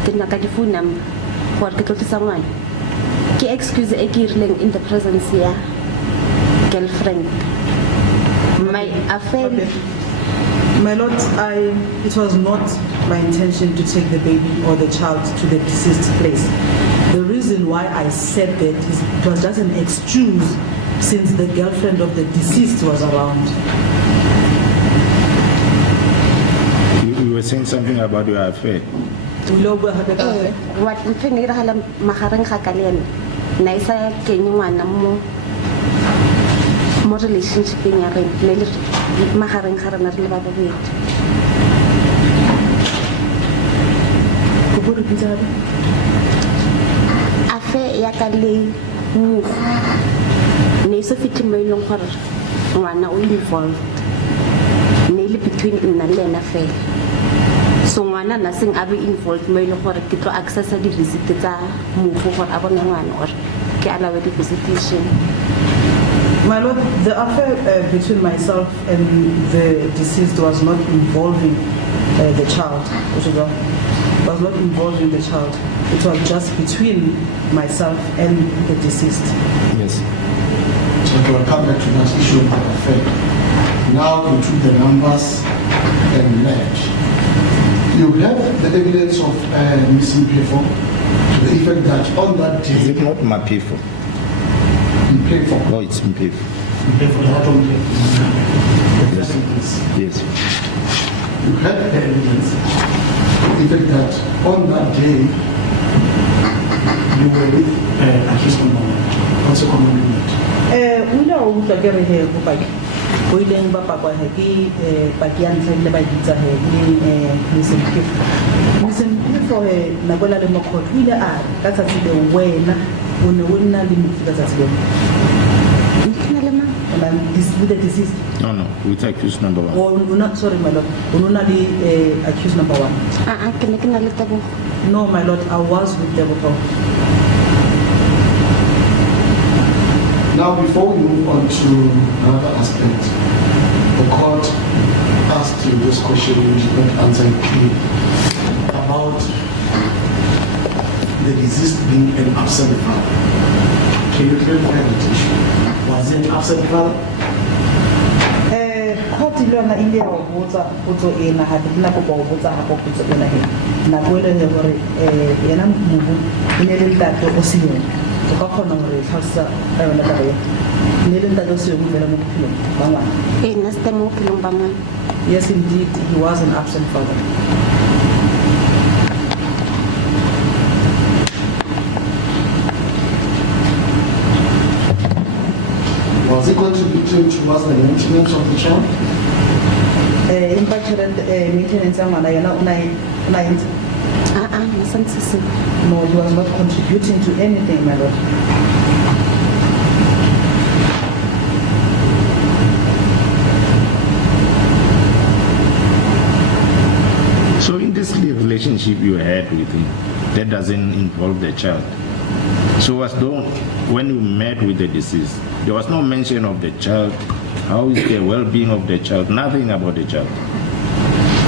ke nna ka di-phone number gore ke tlo tlisa ngwana ke excuse e ke rileng in the presence ya girlfriend. My affair. My lord, it was not my intention to take the baby or the child to the deceased place. The reason why I said that is it was just an excuse since the girlfriend of the deceased was around. You were saying something about your affair. What ntho ne ra hala magareng ga ka le ene na isa kenye ngwana mo relationship ya re le magareng ga rena re le ba bobedi. Go go repeat Affair ya ka le ne se fithi mo ileng gore ngwana o involved ne le between nna le ena fela. So ngwana na seng a be involved mo ileng gore ke tlo accessa di visit tsa mofu gore a bone ngwana or ke alawe di visitation. My lord, the affair between myself and the deceased was not involving the child. Was not involving the child. It was just between myself and the deceased. Yes. So we'll come back to that issue of the affair. Now you took the numbers and left. You have the evidence of missing people to the effect that on that day... Is it not Mapifo? Mapifo. No, it's Mapifo. Mapifo, Lerato Mapifo. Yes. You have the evidence to the effect that on that day you were with accused number 1. What's your comment on that? We know who to get here, o ileng ba pakwa he ke paki ya ntlha le ba ditsa he ni misrepresentation he na bola le mokgotlo ile a ka tsatsi le wena o ne o nna le mofu ka tsatsi le Nkina le ma with the deceased. No, with accused number 1. Or not, sorry my lord, o no na le accused number 1. ke ne ke na le tabo. No my lord, I was with the before. Now, before we move on to another aspect, the court asked you this question which you not answer clearly about the deceased being an absent father. Can you clarify that issue? Was he an absent father? Court le yona ile ya o botsa potso ena ha di nako ba o botsa ha go potso ena he nako ele le gore yena mobu ine le ntate o se yona o ka kgona gore tlhalosa ka yona ka re ine le ntate o se yona fela mo bophelong ba ngwana. nna se teng mo bophelong ba ngwana. Yes, indeed, he was an absent father. Was he contributing towards the maintenance of the child? In fact, maintenance ya ngwana yena o na entse. Nna santse se. No, he was not contributing to anything, my lord. So in this relationship you had with him, that doesn't involve the child. So when you met with the deceased, there was no mention of the child. How is the well-being of the child? Nothing about the child.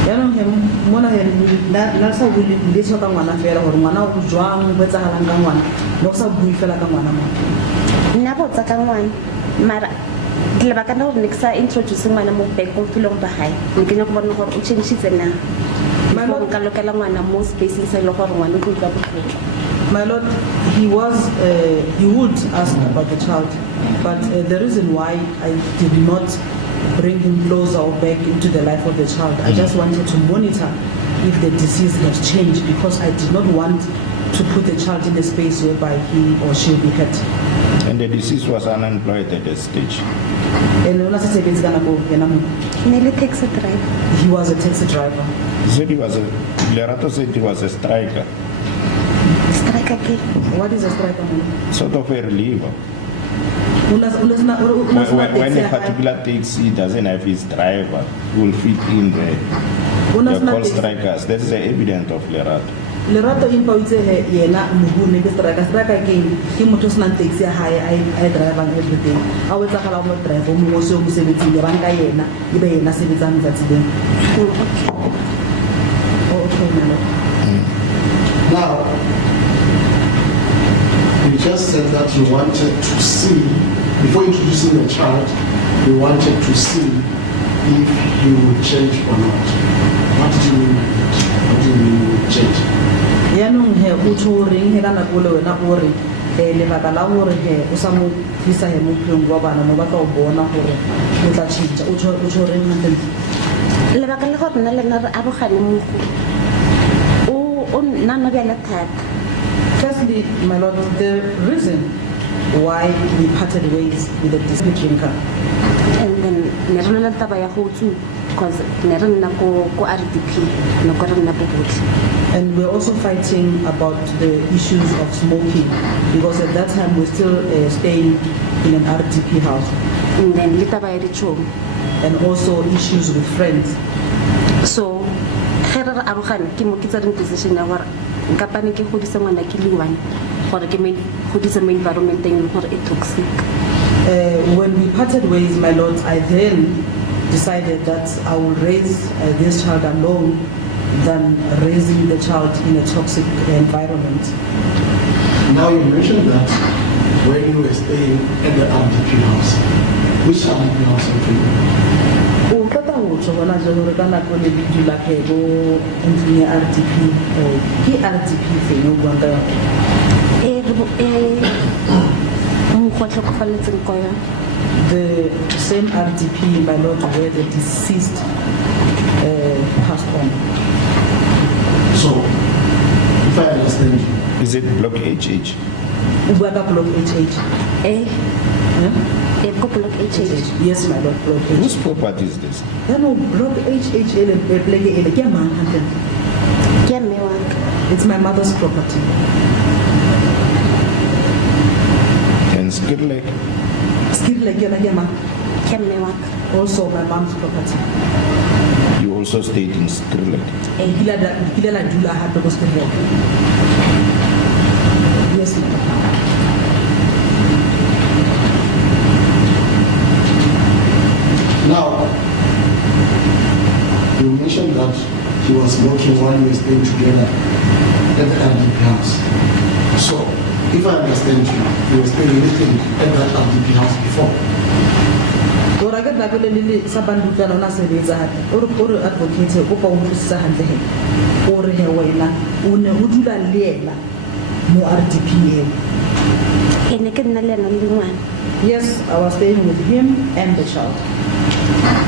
Yaanong he mona he na sa bule le tsoka ngwana fela gore ngwana o jwang go tsagalang ka ngwana no sa bui fela ka ngwana mo. Nna botsa ka ngwana mara dilebaka na gore ne ke sa introduce ngwana mo back go filong ba hae ne ke nyaka go bona gore o change na My lord, ka lokela ngwana mo spaces se le gore ngwana o tla botlhoko. my lord, he would ask about the child, but the reason why I did not bring him closer or back into the life of the child, I just wanted to monitor if the disease has changed because I did not want to put the child in a space whereby he or she will be hurt. And the deceased was unemployed at that stage. And when I say it's gonna go, Nele taxi driver. he was a taxi driver. He said Lerato said he was a striker, Strike again. What is a striker? sort of a reliever. When a particular taxi doesn't have his driver, who will fit in there. They're called strikers. That is the evidence of Lerato. Lerato in Paute yena muhune ke striker again ke motho se nang taxi ya hae I drive and everything a wetsa kala mo drive mo se mo sebetsing ya banka yena ibe yena sebetsang tsatsi leng. Okay, my lord. Now, you just said that you wanted to see, before introducing the child, you wanted to see if he would change or not. What do you mean by that? What do you mean he would change? Yaanong he o tshoreng he ka nako le wena o re lebaka la gore he o sa mo tlisa he mo phelong wa bana mo batla o bona gore o tla change o tshoreng hantle. Lebaka le gore nna le nna re arogane mo go o nna no bjala thata. Firstly, my lord, the reason why we parted ways with the dispute drinker, And then ne re llela taba ya go tsu because ne re nna ko RDP no go re nna bobotlhe. and we're also fighting about the issues of smoking because at that time we're still staying in an RDP house, And then le taba ya ditšhomo. and also issues with friends. So ge re arogane ke mo ke tsareng position ya gore nka pane ke godisa ngwana ke le one gore ke godisa mo environment eng gore e toxic. When we parted ways, my lord, I then decided that I will raise this child alone than raising the child in a toxic environment. Now you mentioned that when you were staying at the RDP house, which RDP house are you? O tata go tso bona je gore ka nako le di dula ke go ntlong ya RDP ke RDP feng o bua ka Mo go tlhokofaletseng ko yona. the same RDP, my lord, where the deceased passed on. So, if I understand you, Is it block HH? O bua ka block HH. E ko block HH. Yes, my lord, block HH. Whose property is this? No, block HH ele pleke ele ke mang hantle. Ke mme wa ka. It's my mother's property. And Skirlek? Still like yona ke mang. Ke mme wa ka. Also my mom's property. You also stayed in Skirlek. Kila la dula hape ko still. Yes, my lord. now, you mentioned that he was working while you were staying together at the RDP house. So, If I understand you were staying living at that RDP house before. Ora ke nako le le sa bandutla lona sebetsa hape o advocate o pa o motlisisa hantle he o re he wena o ne o dula le yena mo RDP eo. Ke ne ke nna le ena le ngwana. Yes, I was staying with him and the child.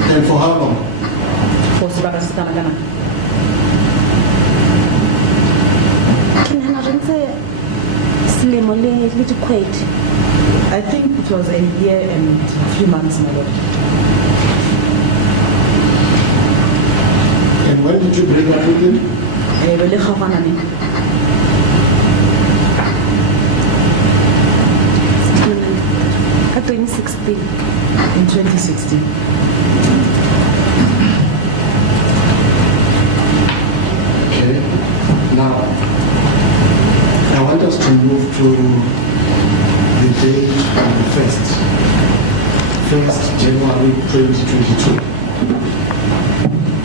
And for how long? For sebaka se kana kana. Ke nahana re ntse selemo le dikgwedi. I think it was a year and a few months, my lord. And when did you break up with him? Bele khafana ni. Ka 2016. In 2016. Okay. Now, I want us to move to the date of the 1st January 2022.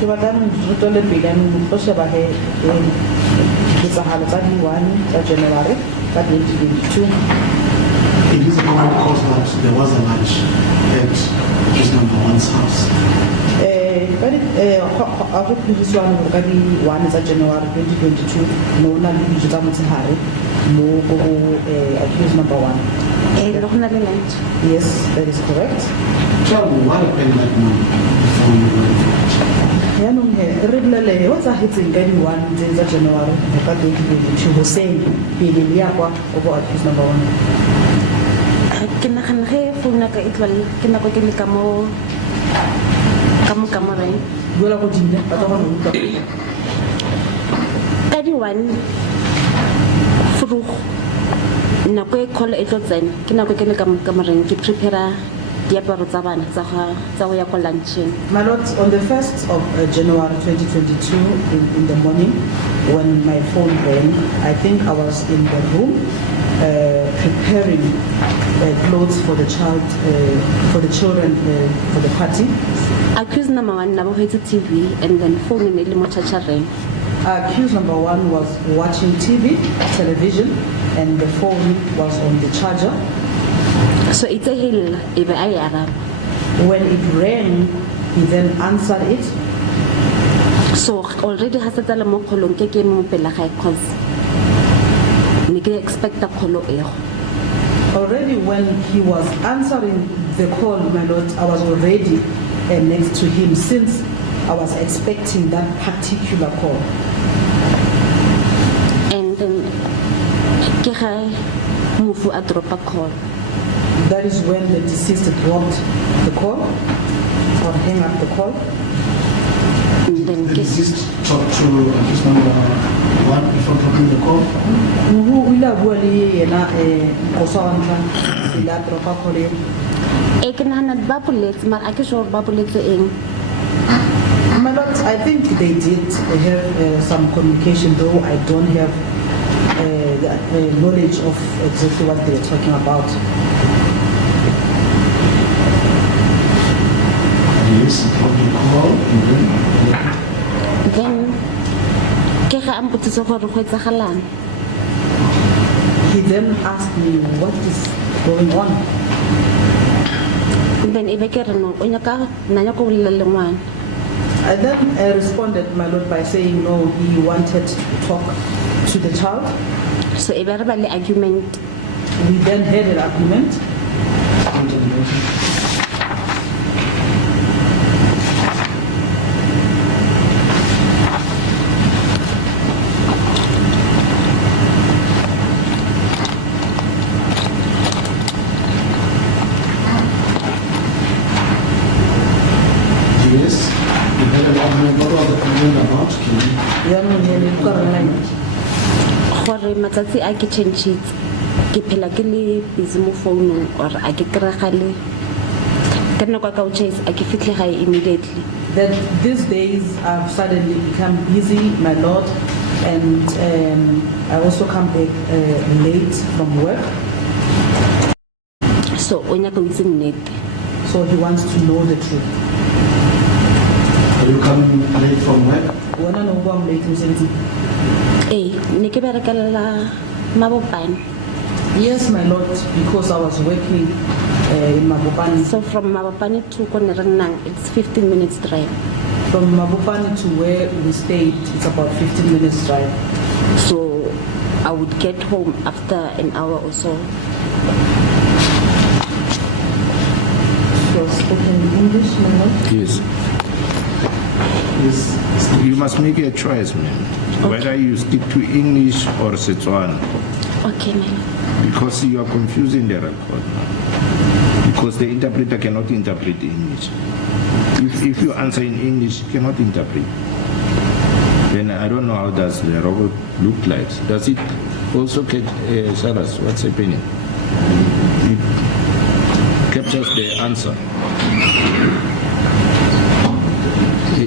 Ke batla re tswele pele a mo go sheba he ditsahalo tsa di 1 tsa January ka 2022. It is a common cause that there was a lunch at just number 1's house. A go phediswana gore ka di 1 tsa January 2022 no na le dijo tsa motshehare mo go accused number 1. Le go na le lunch. Yes, that is correct. Tell me what happened that morning before you went for lunch. Yaanong re bolele o tsagetseng ka di 1 tsa January ka 2022 hoseng pele le ya kwa go accused number 1. Ke nagana ge founa ka e tlwala ke nako ke le ka mo kamoreng. Buela go dile ba tla go utlwa. Ka di 1 fruh nako e call e tlo tsena ke nako ke le ka kamoreng ke prepare diaparo tsa bana tsa go ya kwa luncheng. My lord, on the 1st of January 2022 in the morning when my phone rang, I think I was in the room preparing clothes for the child, for the children, for the party. Accused number 1 na bo hetse TV and then phone ne le mo chargereng. Accused number 1 was watching television, and the phone was on the charger. So it's a hill ebe a yara. When it rang, he then answered it. So already has a tala mo kholong ke mo pela ga cause ne ke expect a kholo e. Already when he was answering the call, my lord, I was already next to him since I was expecting that particular call. And then ke ga mufu a drop a call. That is when the deceased dropped the call or hang up the call. And then The deceased talked to accused number 1 before dropping the call. Who ila bua le yena kosantla ila drop a call. e ke nahana ba boletse mara a ke sure ba boletse eng. My lord, I think they did have some communication, though I don't have the knowledge of exactly what they are talking about. Yes, dropped the call and Then ke ga a mpotsitse gore go etsagalang. He then asked me what is going on. Then ebe ke re no o nyaka nanya go bolela le ngwana. I then responded, my lord, by saying no, he wanted to talk to the child. So ebe re ba le argument. We then had an argument. yes, you had an argument. What was the argument about? Yaanong he ne buka rena eng? Gore matsatsi a ke changitse ke phela ke le busy mo phone or a ke kregale ka nako ka o chase a ke fitlhe gae immediately. That these days I've suddenly become busy, my lord, and I also come back late from work. So o nyaka o itse nnete. So he wants to know the truth. Are you coming late from work? Wena no bua late mosebetsing? Ne ke berekela mabopane Yes, my lord, because I was working in Mabopane. So from Mabopane to Konerenang, it's 15 minutes drive. From Mabopane to where we stayed, it's about 15 minutes drive. So I would get home after an hour or so. So spoken English, my lord? Yes. You must make a choice, man. Whether you stick to English or Setswana. Okay, ma'am. Because you are confusing the record. Because the interpreter cannot interpret English. If you answer in English, you cannot interpret. Then I don't know how does the robot look like. Does it also tell us what's happening? It captures the answer.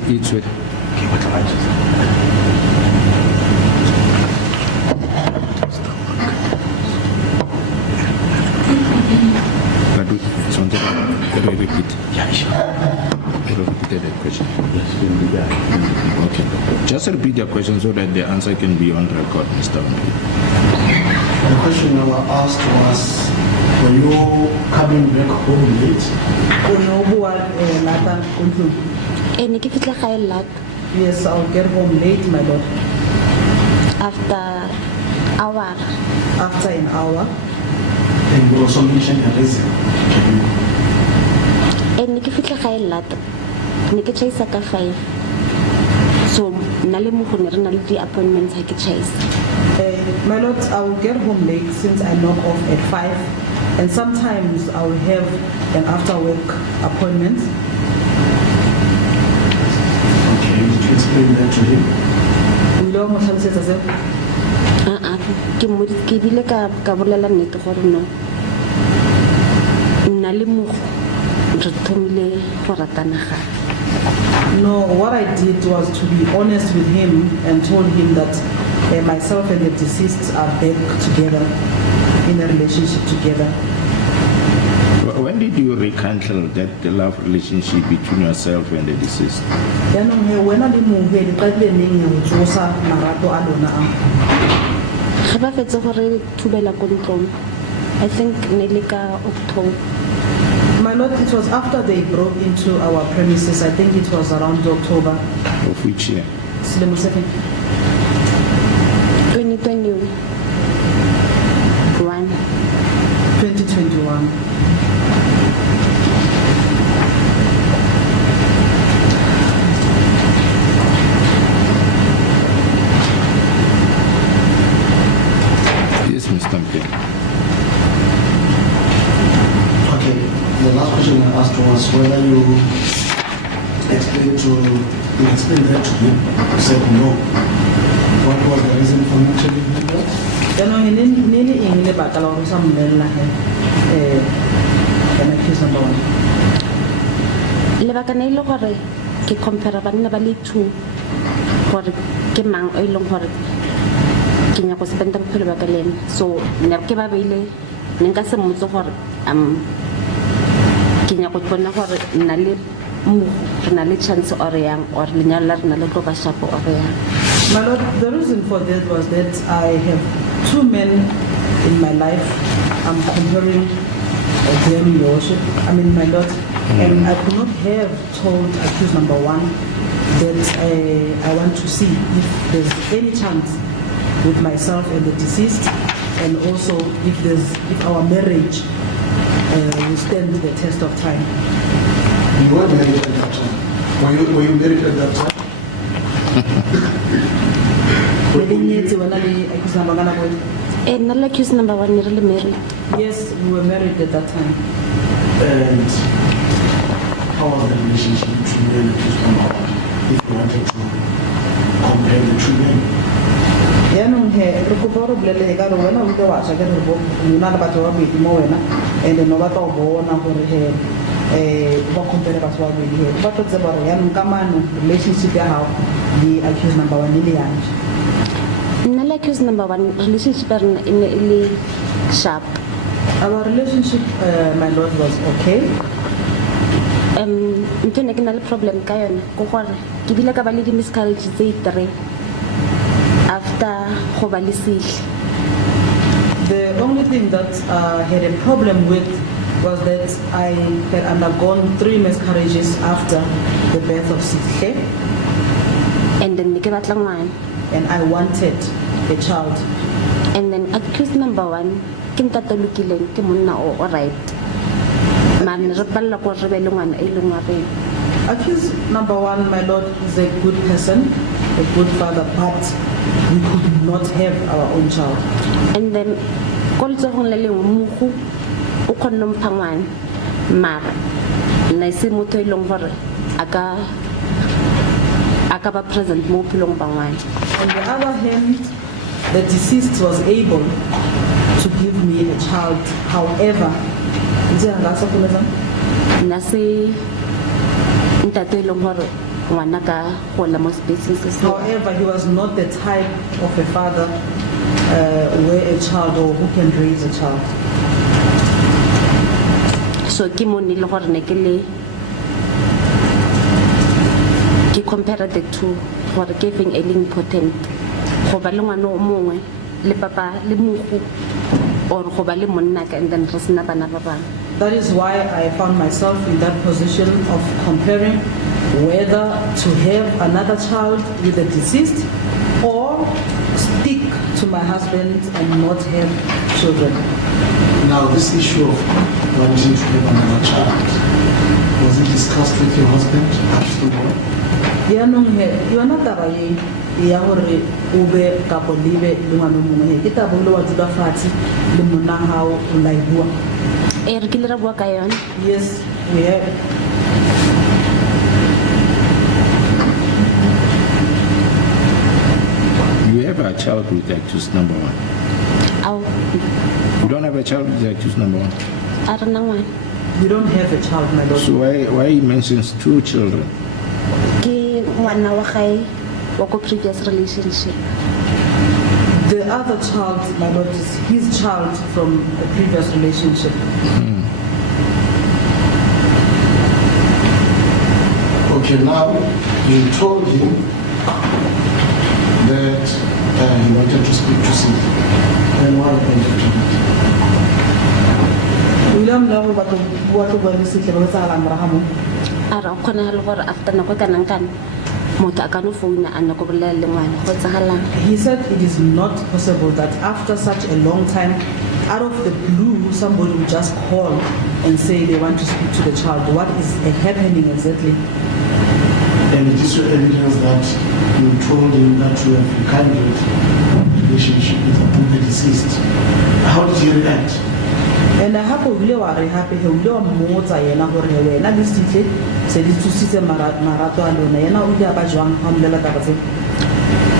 It's with. Repeat. Repeat the question. Okay. Just repeat your question so that the answer can be on record, Mr. Molefe. The question I was asked was, were you coming back home late? Yes, I'll get home late, my lord. After hour. After an hour. And you also mentioned a reason. And nikifika kaya lata. Nikichase ka 5. So nale mo go nere na le di appointments ha ke chase. My lord, I will get home late since I knock off at 5, and sometimes I will have an after work appointment. Okay, did you explain that to him? Ke dile ka bolela nnete gore no nna le mo re thomile go ratana ga. No, what I did was to be honest with him and told him that myself and the deceased are back together in a relationship together. When did you rekindle that love relationship between yourself and the deceased? Ga ba fetse gore thubela ko ntlong. I think nearly ka October. My lord, it was after they broke into our premises. I think it was around October. Of which year? 2021. 2021. Yes, Mr. Molefe. Okay, the last question I asked was whether you explained that to him. You said no. What was the reason for not telling him that? Accused number 1. Lebaka ne ile gore ke compare banna ba le 2 gore ke mang o ile gore ke nya go spenda bophelo ba ka le ene. So ne ke ba beile ne nka se motse gore ke nya go bona gore nna le mo re na le chance or yang or lenyalo la rena le tlo ba shapo or yang. My lord, the reason for that was that I have 2 men in my life. I'm comparing them, your worship. I mean, my lord, and I could not have told accused number 1 that I want to see if there's any chance with myself and the deceased, and also if our marriage will stand the test of time. You were married at that time. Were you married at that time? Nna accused number 1 really married. Yes, we were married at that time. And how was the relationship between you and accused number 1? If you wanted to compare the 2 men. And relationship the accused number 1 Nna le accused number 1 relationship in sharp. Our relationship, my lord, was okay. Ntho ne ke na le problem ka yone go gore ke bile ka ba le di miscarriage tse 3 after go ba le sihle. The only thing that I had a problem with was that I had undergone 3 miscarriages after the birth of Sithebe, And then ke batla ngwana. and I wanted a child. And then accused number 1, ke ntate lokileng ke monna o right. Man re palla go re be le ngwana e leng wa rena. Accused number 1, my lord, is a good person, a good father, but we could not have our own child. And then koltso go le lengwe mogu o khonno mphangwana mara na se motho e leng gore aka ba present mo philong ba ngwana. On the other hand, the deceased was able to give me a child. However, Na se ntate e leng gore ngwana ka gola mo spacing se se. however, he was not the type of a father where a child or who can raise a child. So ke mo ne le gore ne ke le ke compare the two gore ke feng e leng important go ba le ngwana o mongwe le papa le mogu or go ba le monna ka and then re sena bana ba bang. That is why I found myself in that position of comparing whether to have another child with the deceased or stick to my husband and not have children. Now, this issue of wanting to have another child, was it discussed with your husband afterward? Yaanong he yona taba e ya gore o be kapo lebe le ngwana o mongwe ke taba o le wa dula fatshe le monna hao o la e bua. E re ke le ra bua ka yona. Yes, we have. You have a child with accused number 1. Au You don't have a child with accused number 1. a re na ngwana. We don't have a child, my lord. So why he mentions 2 children? Ke ngwana wa gae wa ko previous relationship. The other child, my lord, is his child from a previous relationship. Okay, now you told him that he wanted to speak to Sith. Then what happened to him? William la go batla bua tlo bua le Sithebe go tsala moraga mo. A re khona le gore after nako kanang kana motho a ka no founa a nako bolela le ngwana go tsagalang. He said it is not possible that after such a long time, out of the blue, somebody will just call and say they want to speak to the child. What is happening exactly? And it is your evidence that you told him that you have rekindled relationship with the deceased. How did he react? And I have a wa re happy he ule wa mmotsa yena gore wena le Sithebe se di tsusitse marato a lona yena o ile a ba jwang ha mmolela taba tse.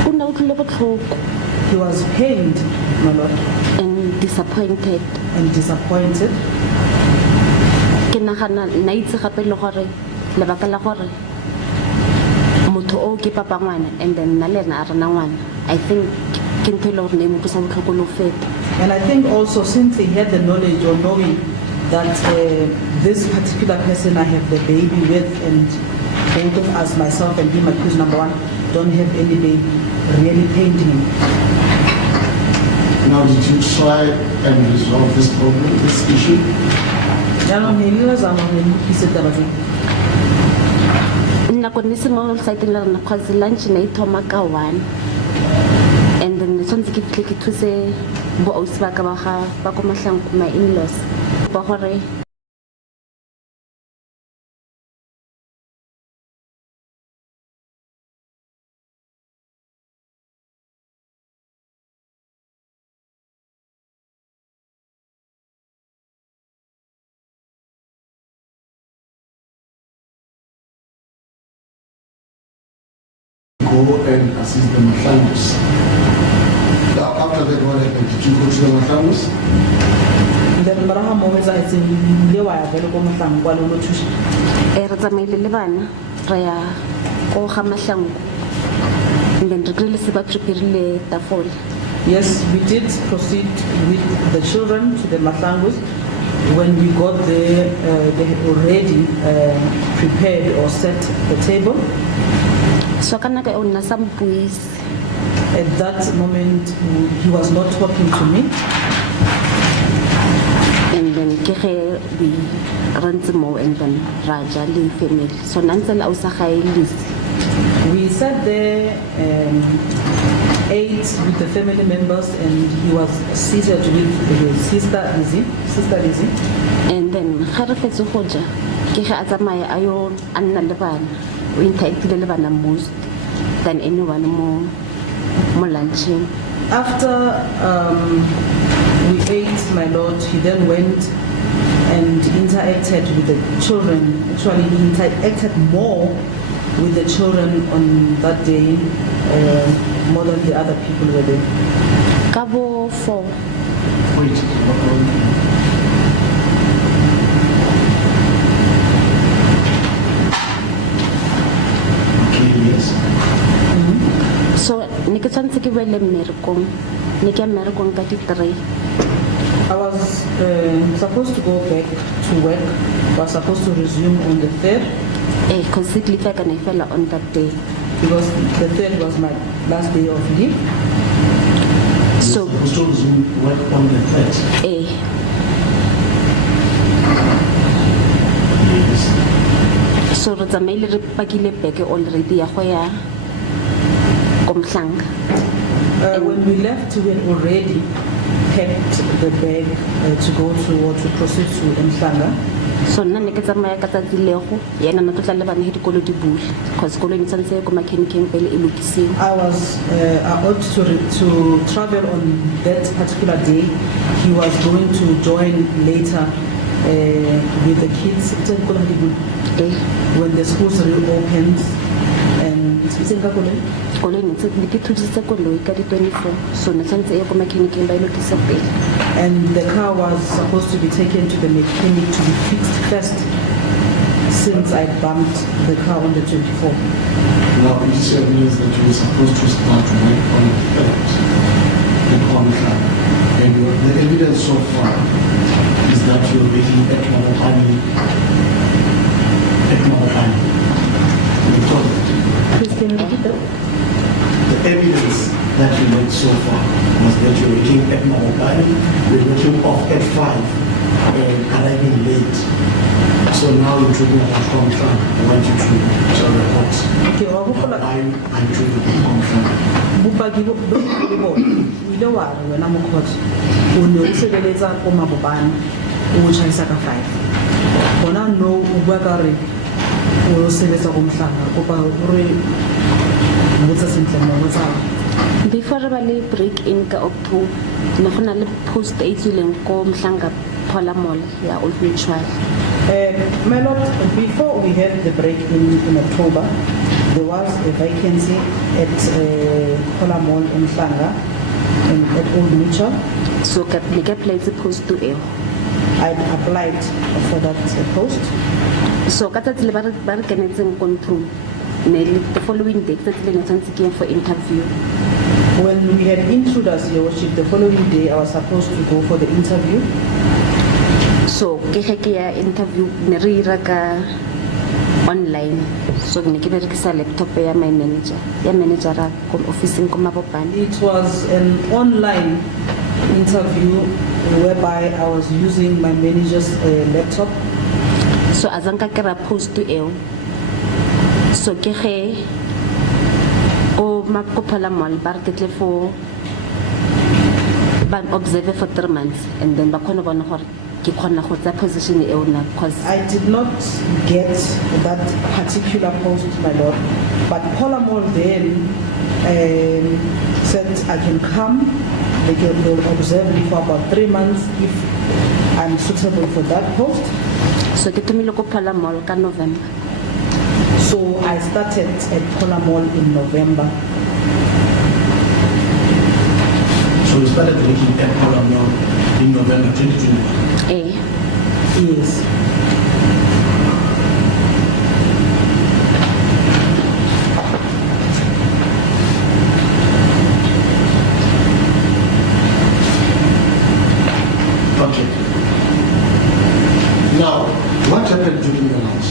O na utlwile botlhoko He was pained, my lord, and disappointed. and disappointed. Ke nagana na itse gape le gore lebaka la gore motho o ke papa ngwana and then na lena a rena ngwana. I think ke ntho e le gore ne mo tsa botlhoko lo feta. And I think also since he had the knowledge or knowing that this particular person I have the baby with, and both of us, myself and him, accused number 1, don't have any baby, really pained him. Now, did you try and resolve this problem, this issue? Nako ne se mo site le rena cause lunch ne thoma ka 1 and then ne tshwanetse ke fitle ke thuse bo ausi ba ka ba ga ba ko Mahlangu my in-laws ba gore Go and assist the Mahlangus. Now, after that, what happened? Did you go to the Mahlangus? Then maraha mo wetsa etse le wa ya vele ko Mahlangu kwa lo thusha. re tsamaile le bana re ya ko ga Mahlangu and then re krile se ba preparile tafole. Yes, we did proceed with the children to the Mahlangus. When we got there, they had already prepared or set the table. So kana ka ona some boys At that moment, he was not talking to me. And then kege we rent more and then Raja li family. So nanzel ausagai list. We sat there, ate with the family members, and he was seated with his sister Lizzie. And then kharafetso hoja kege atsamaya ayo anna le bana o interact le bana most than anyone more lunching. After we ate, my lord, he then went and interacted with the children. Actually, he interacted more with the children on that day, more than the other people were there. Kabo 4. Wait. Okay, yes. So nika tshwantse ke boele mmerekong ka di 3. I was supposed to go back to work. Was supposed to resume on the 3rd because it leave kana ifela on that day. because the 3rd was my last day of leave. So We still resume work on the 3rd. Yes. So re tsamaile re pakile beke already ya go ya ko Mahlangu. When we left, we had already packed the bag to go to or to proceed to Mahlangu. So nna ne ke tsamaya ka tsatsi lego yena na tla le bana he dikolo di bule because kolo ni tsantse ko mechanic pele e lokisiwe. I ought to travel on that particular day. He was going to join later with the kids when the schools reopened. And kolo ni tse di thuditse koloi ka di 24 so ne tsantse e ko mechanic ba lokisa pele. And the car was supposed to be taken to the mechanic to be fixed first, since I bumped the car on the 24th. Now, it is evidence that you were supposed to start work on the 3rd in Mahlangu. And the evidence so far is that you're making at Mahlangu. Please can you repeat that? The evidence that you made so far was that you're working at Mahlangu, you're working off at 5 and arriving late. So now you're talking about contract. I want you to report. Okay, I'm doing the contract. bopaki bo o ile wa re wena mo court o ne o sebeletsa ko mabopane o tšhaisa ka 5 bona no o bua ka re o sebetsa go Mahlangu kopa re botsa sentle mo botsa. Before re ba le break in ka October ne go na le post e tswileng ko Mahlangu Phola Mall ya Old Mutual. My lord, before we had the break in October, there was a vacancy at Phola Mall in Mahlangu at Old Mutual. So ka ne ke apply post to e. I applied for that post. So ka tsatsi le ba re kenetseng control ne the following day tsatsi le ne tsantse ke for interview. When we had intruders, Your Worship, the following day I was supposed to go for the interview. So ke ya interview ne re ira ka online. So ne ke berekisa laptop ya my manager ra ko officing ko mabopane. It was an online interview whereby I was using my manager's laptop. So azanka ke ra post to e. So ke o Phola Mall bar ke tle for ban observe for 3 months and then ba khona bona gore ke khona go tsa position e ona cause I did not get that particular post, my lord, but Phola Mall then said I can come, they can observe me for about 3 months if I'm suitable for that post. so ke tumile ko Phola Mall ka November. So I started at Phola Mall in November. So you started working at Phola Mall in November 2021? Yes. Okay. Now, what happened during your lunch?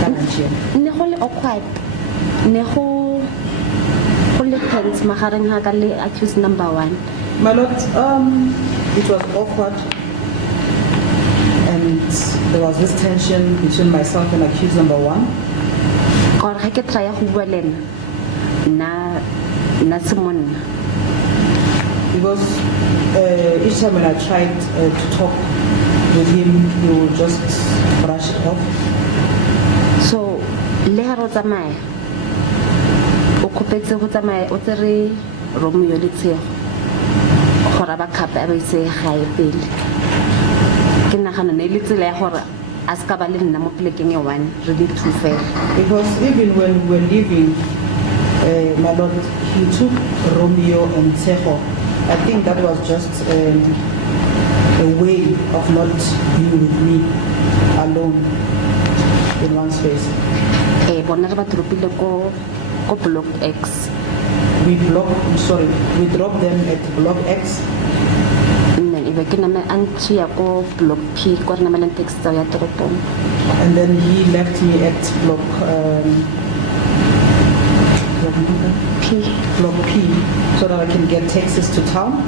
kananjia. ne go le awkward ne go le tense magareng ga ka le accused number 1. My lord, it was awkward, and there was this tension between myself and accused number 1. Or ga ke try go bua le na semonna. Because each time when I tried to talk with him, he would just brush it off. So le ha ro tsamaya o kopetse go tsamaya o tsere Romeo le Tshego gore ba khapa ba ise gae pele ke nagana ne le tsela ya gore a ska ba le nna mo plekeng e 1 re di two fair. Because even when we were leaving, my lord, he took Romeo and Tshego. I think that was just a way of not being with me alone in one space. Bona re ba tropile ko block X. We dropped them at block X. Nne e be ke name antsi ya ko block P ko re namelang taxi tsa ya toropong. And then he left me at block P, so that I can get taxis to town.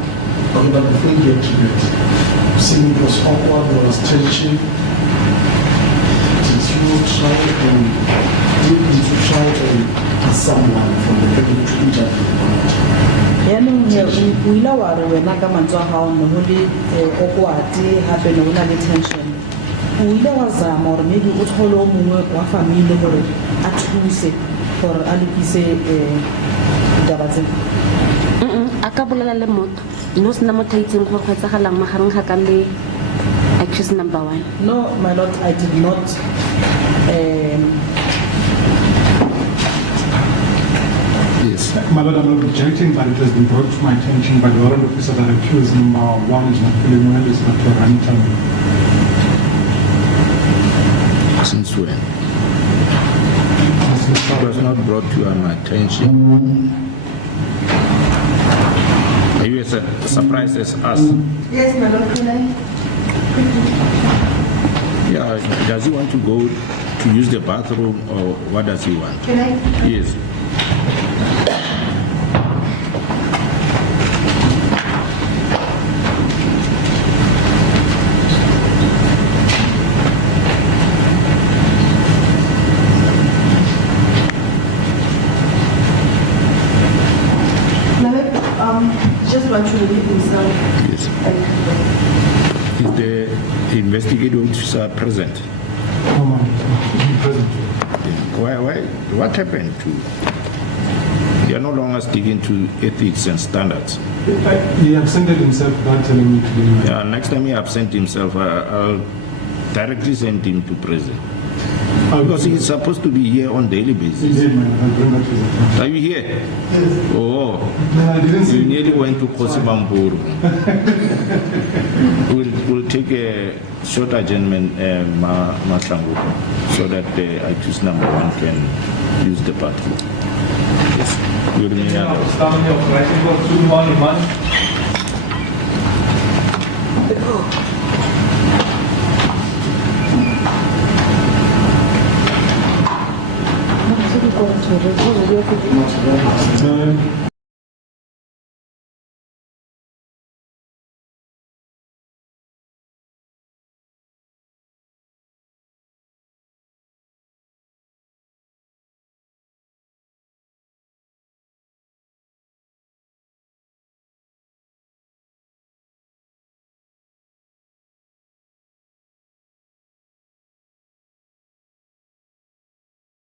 Okay, but before you get to it, seeing it was awkward, there was tension. Did you try and ask someone from the family to interview? Yaanong o ile wa re wena ka mantswe a gago ne go le awkward gape ne go na le tension. O ile wa zama gore maybe o tlhole o mongwe wa family gore a thuse gore a lokise ditaba tse. A ka bolela le motho no sena motho a itseng gore go etsagalang magareng ga ka le accused number 1. No, my lord, I did not. Yes. My lord, I'm not objecting, but it has been brought to my attention by the warrant officer that accused number 1 is not feeling well, is not to run time. Since when? It was not brought to my attention. Are you as surprised as us? Yes, my lord, can I? Yeah, does he want to go to use the bathroom or what does he want? Can I? Yes. Just want to relieve himself. Yes. Is the investigating officer present? Oh my, be present. Why? What happened to? They are no longer sticking to ethics and standards. He absented himself without telling me to do. Yeah, next time he absent himself, I'll directly send him to prison. Because he's supposed to be here on daily basis. He did, man. I'll bring that to his attention. Are you here? Yes. Oh, No, I didn't see you nearly went to Kosibamburu. We'll take a short adjournment, Mahlangu, so that the accused number 1 can use the bathroom. Yes. You remain alert. No,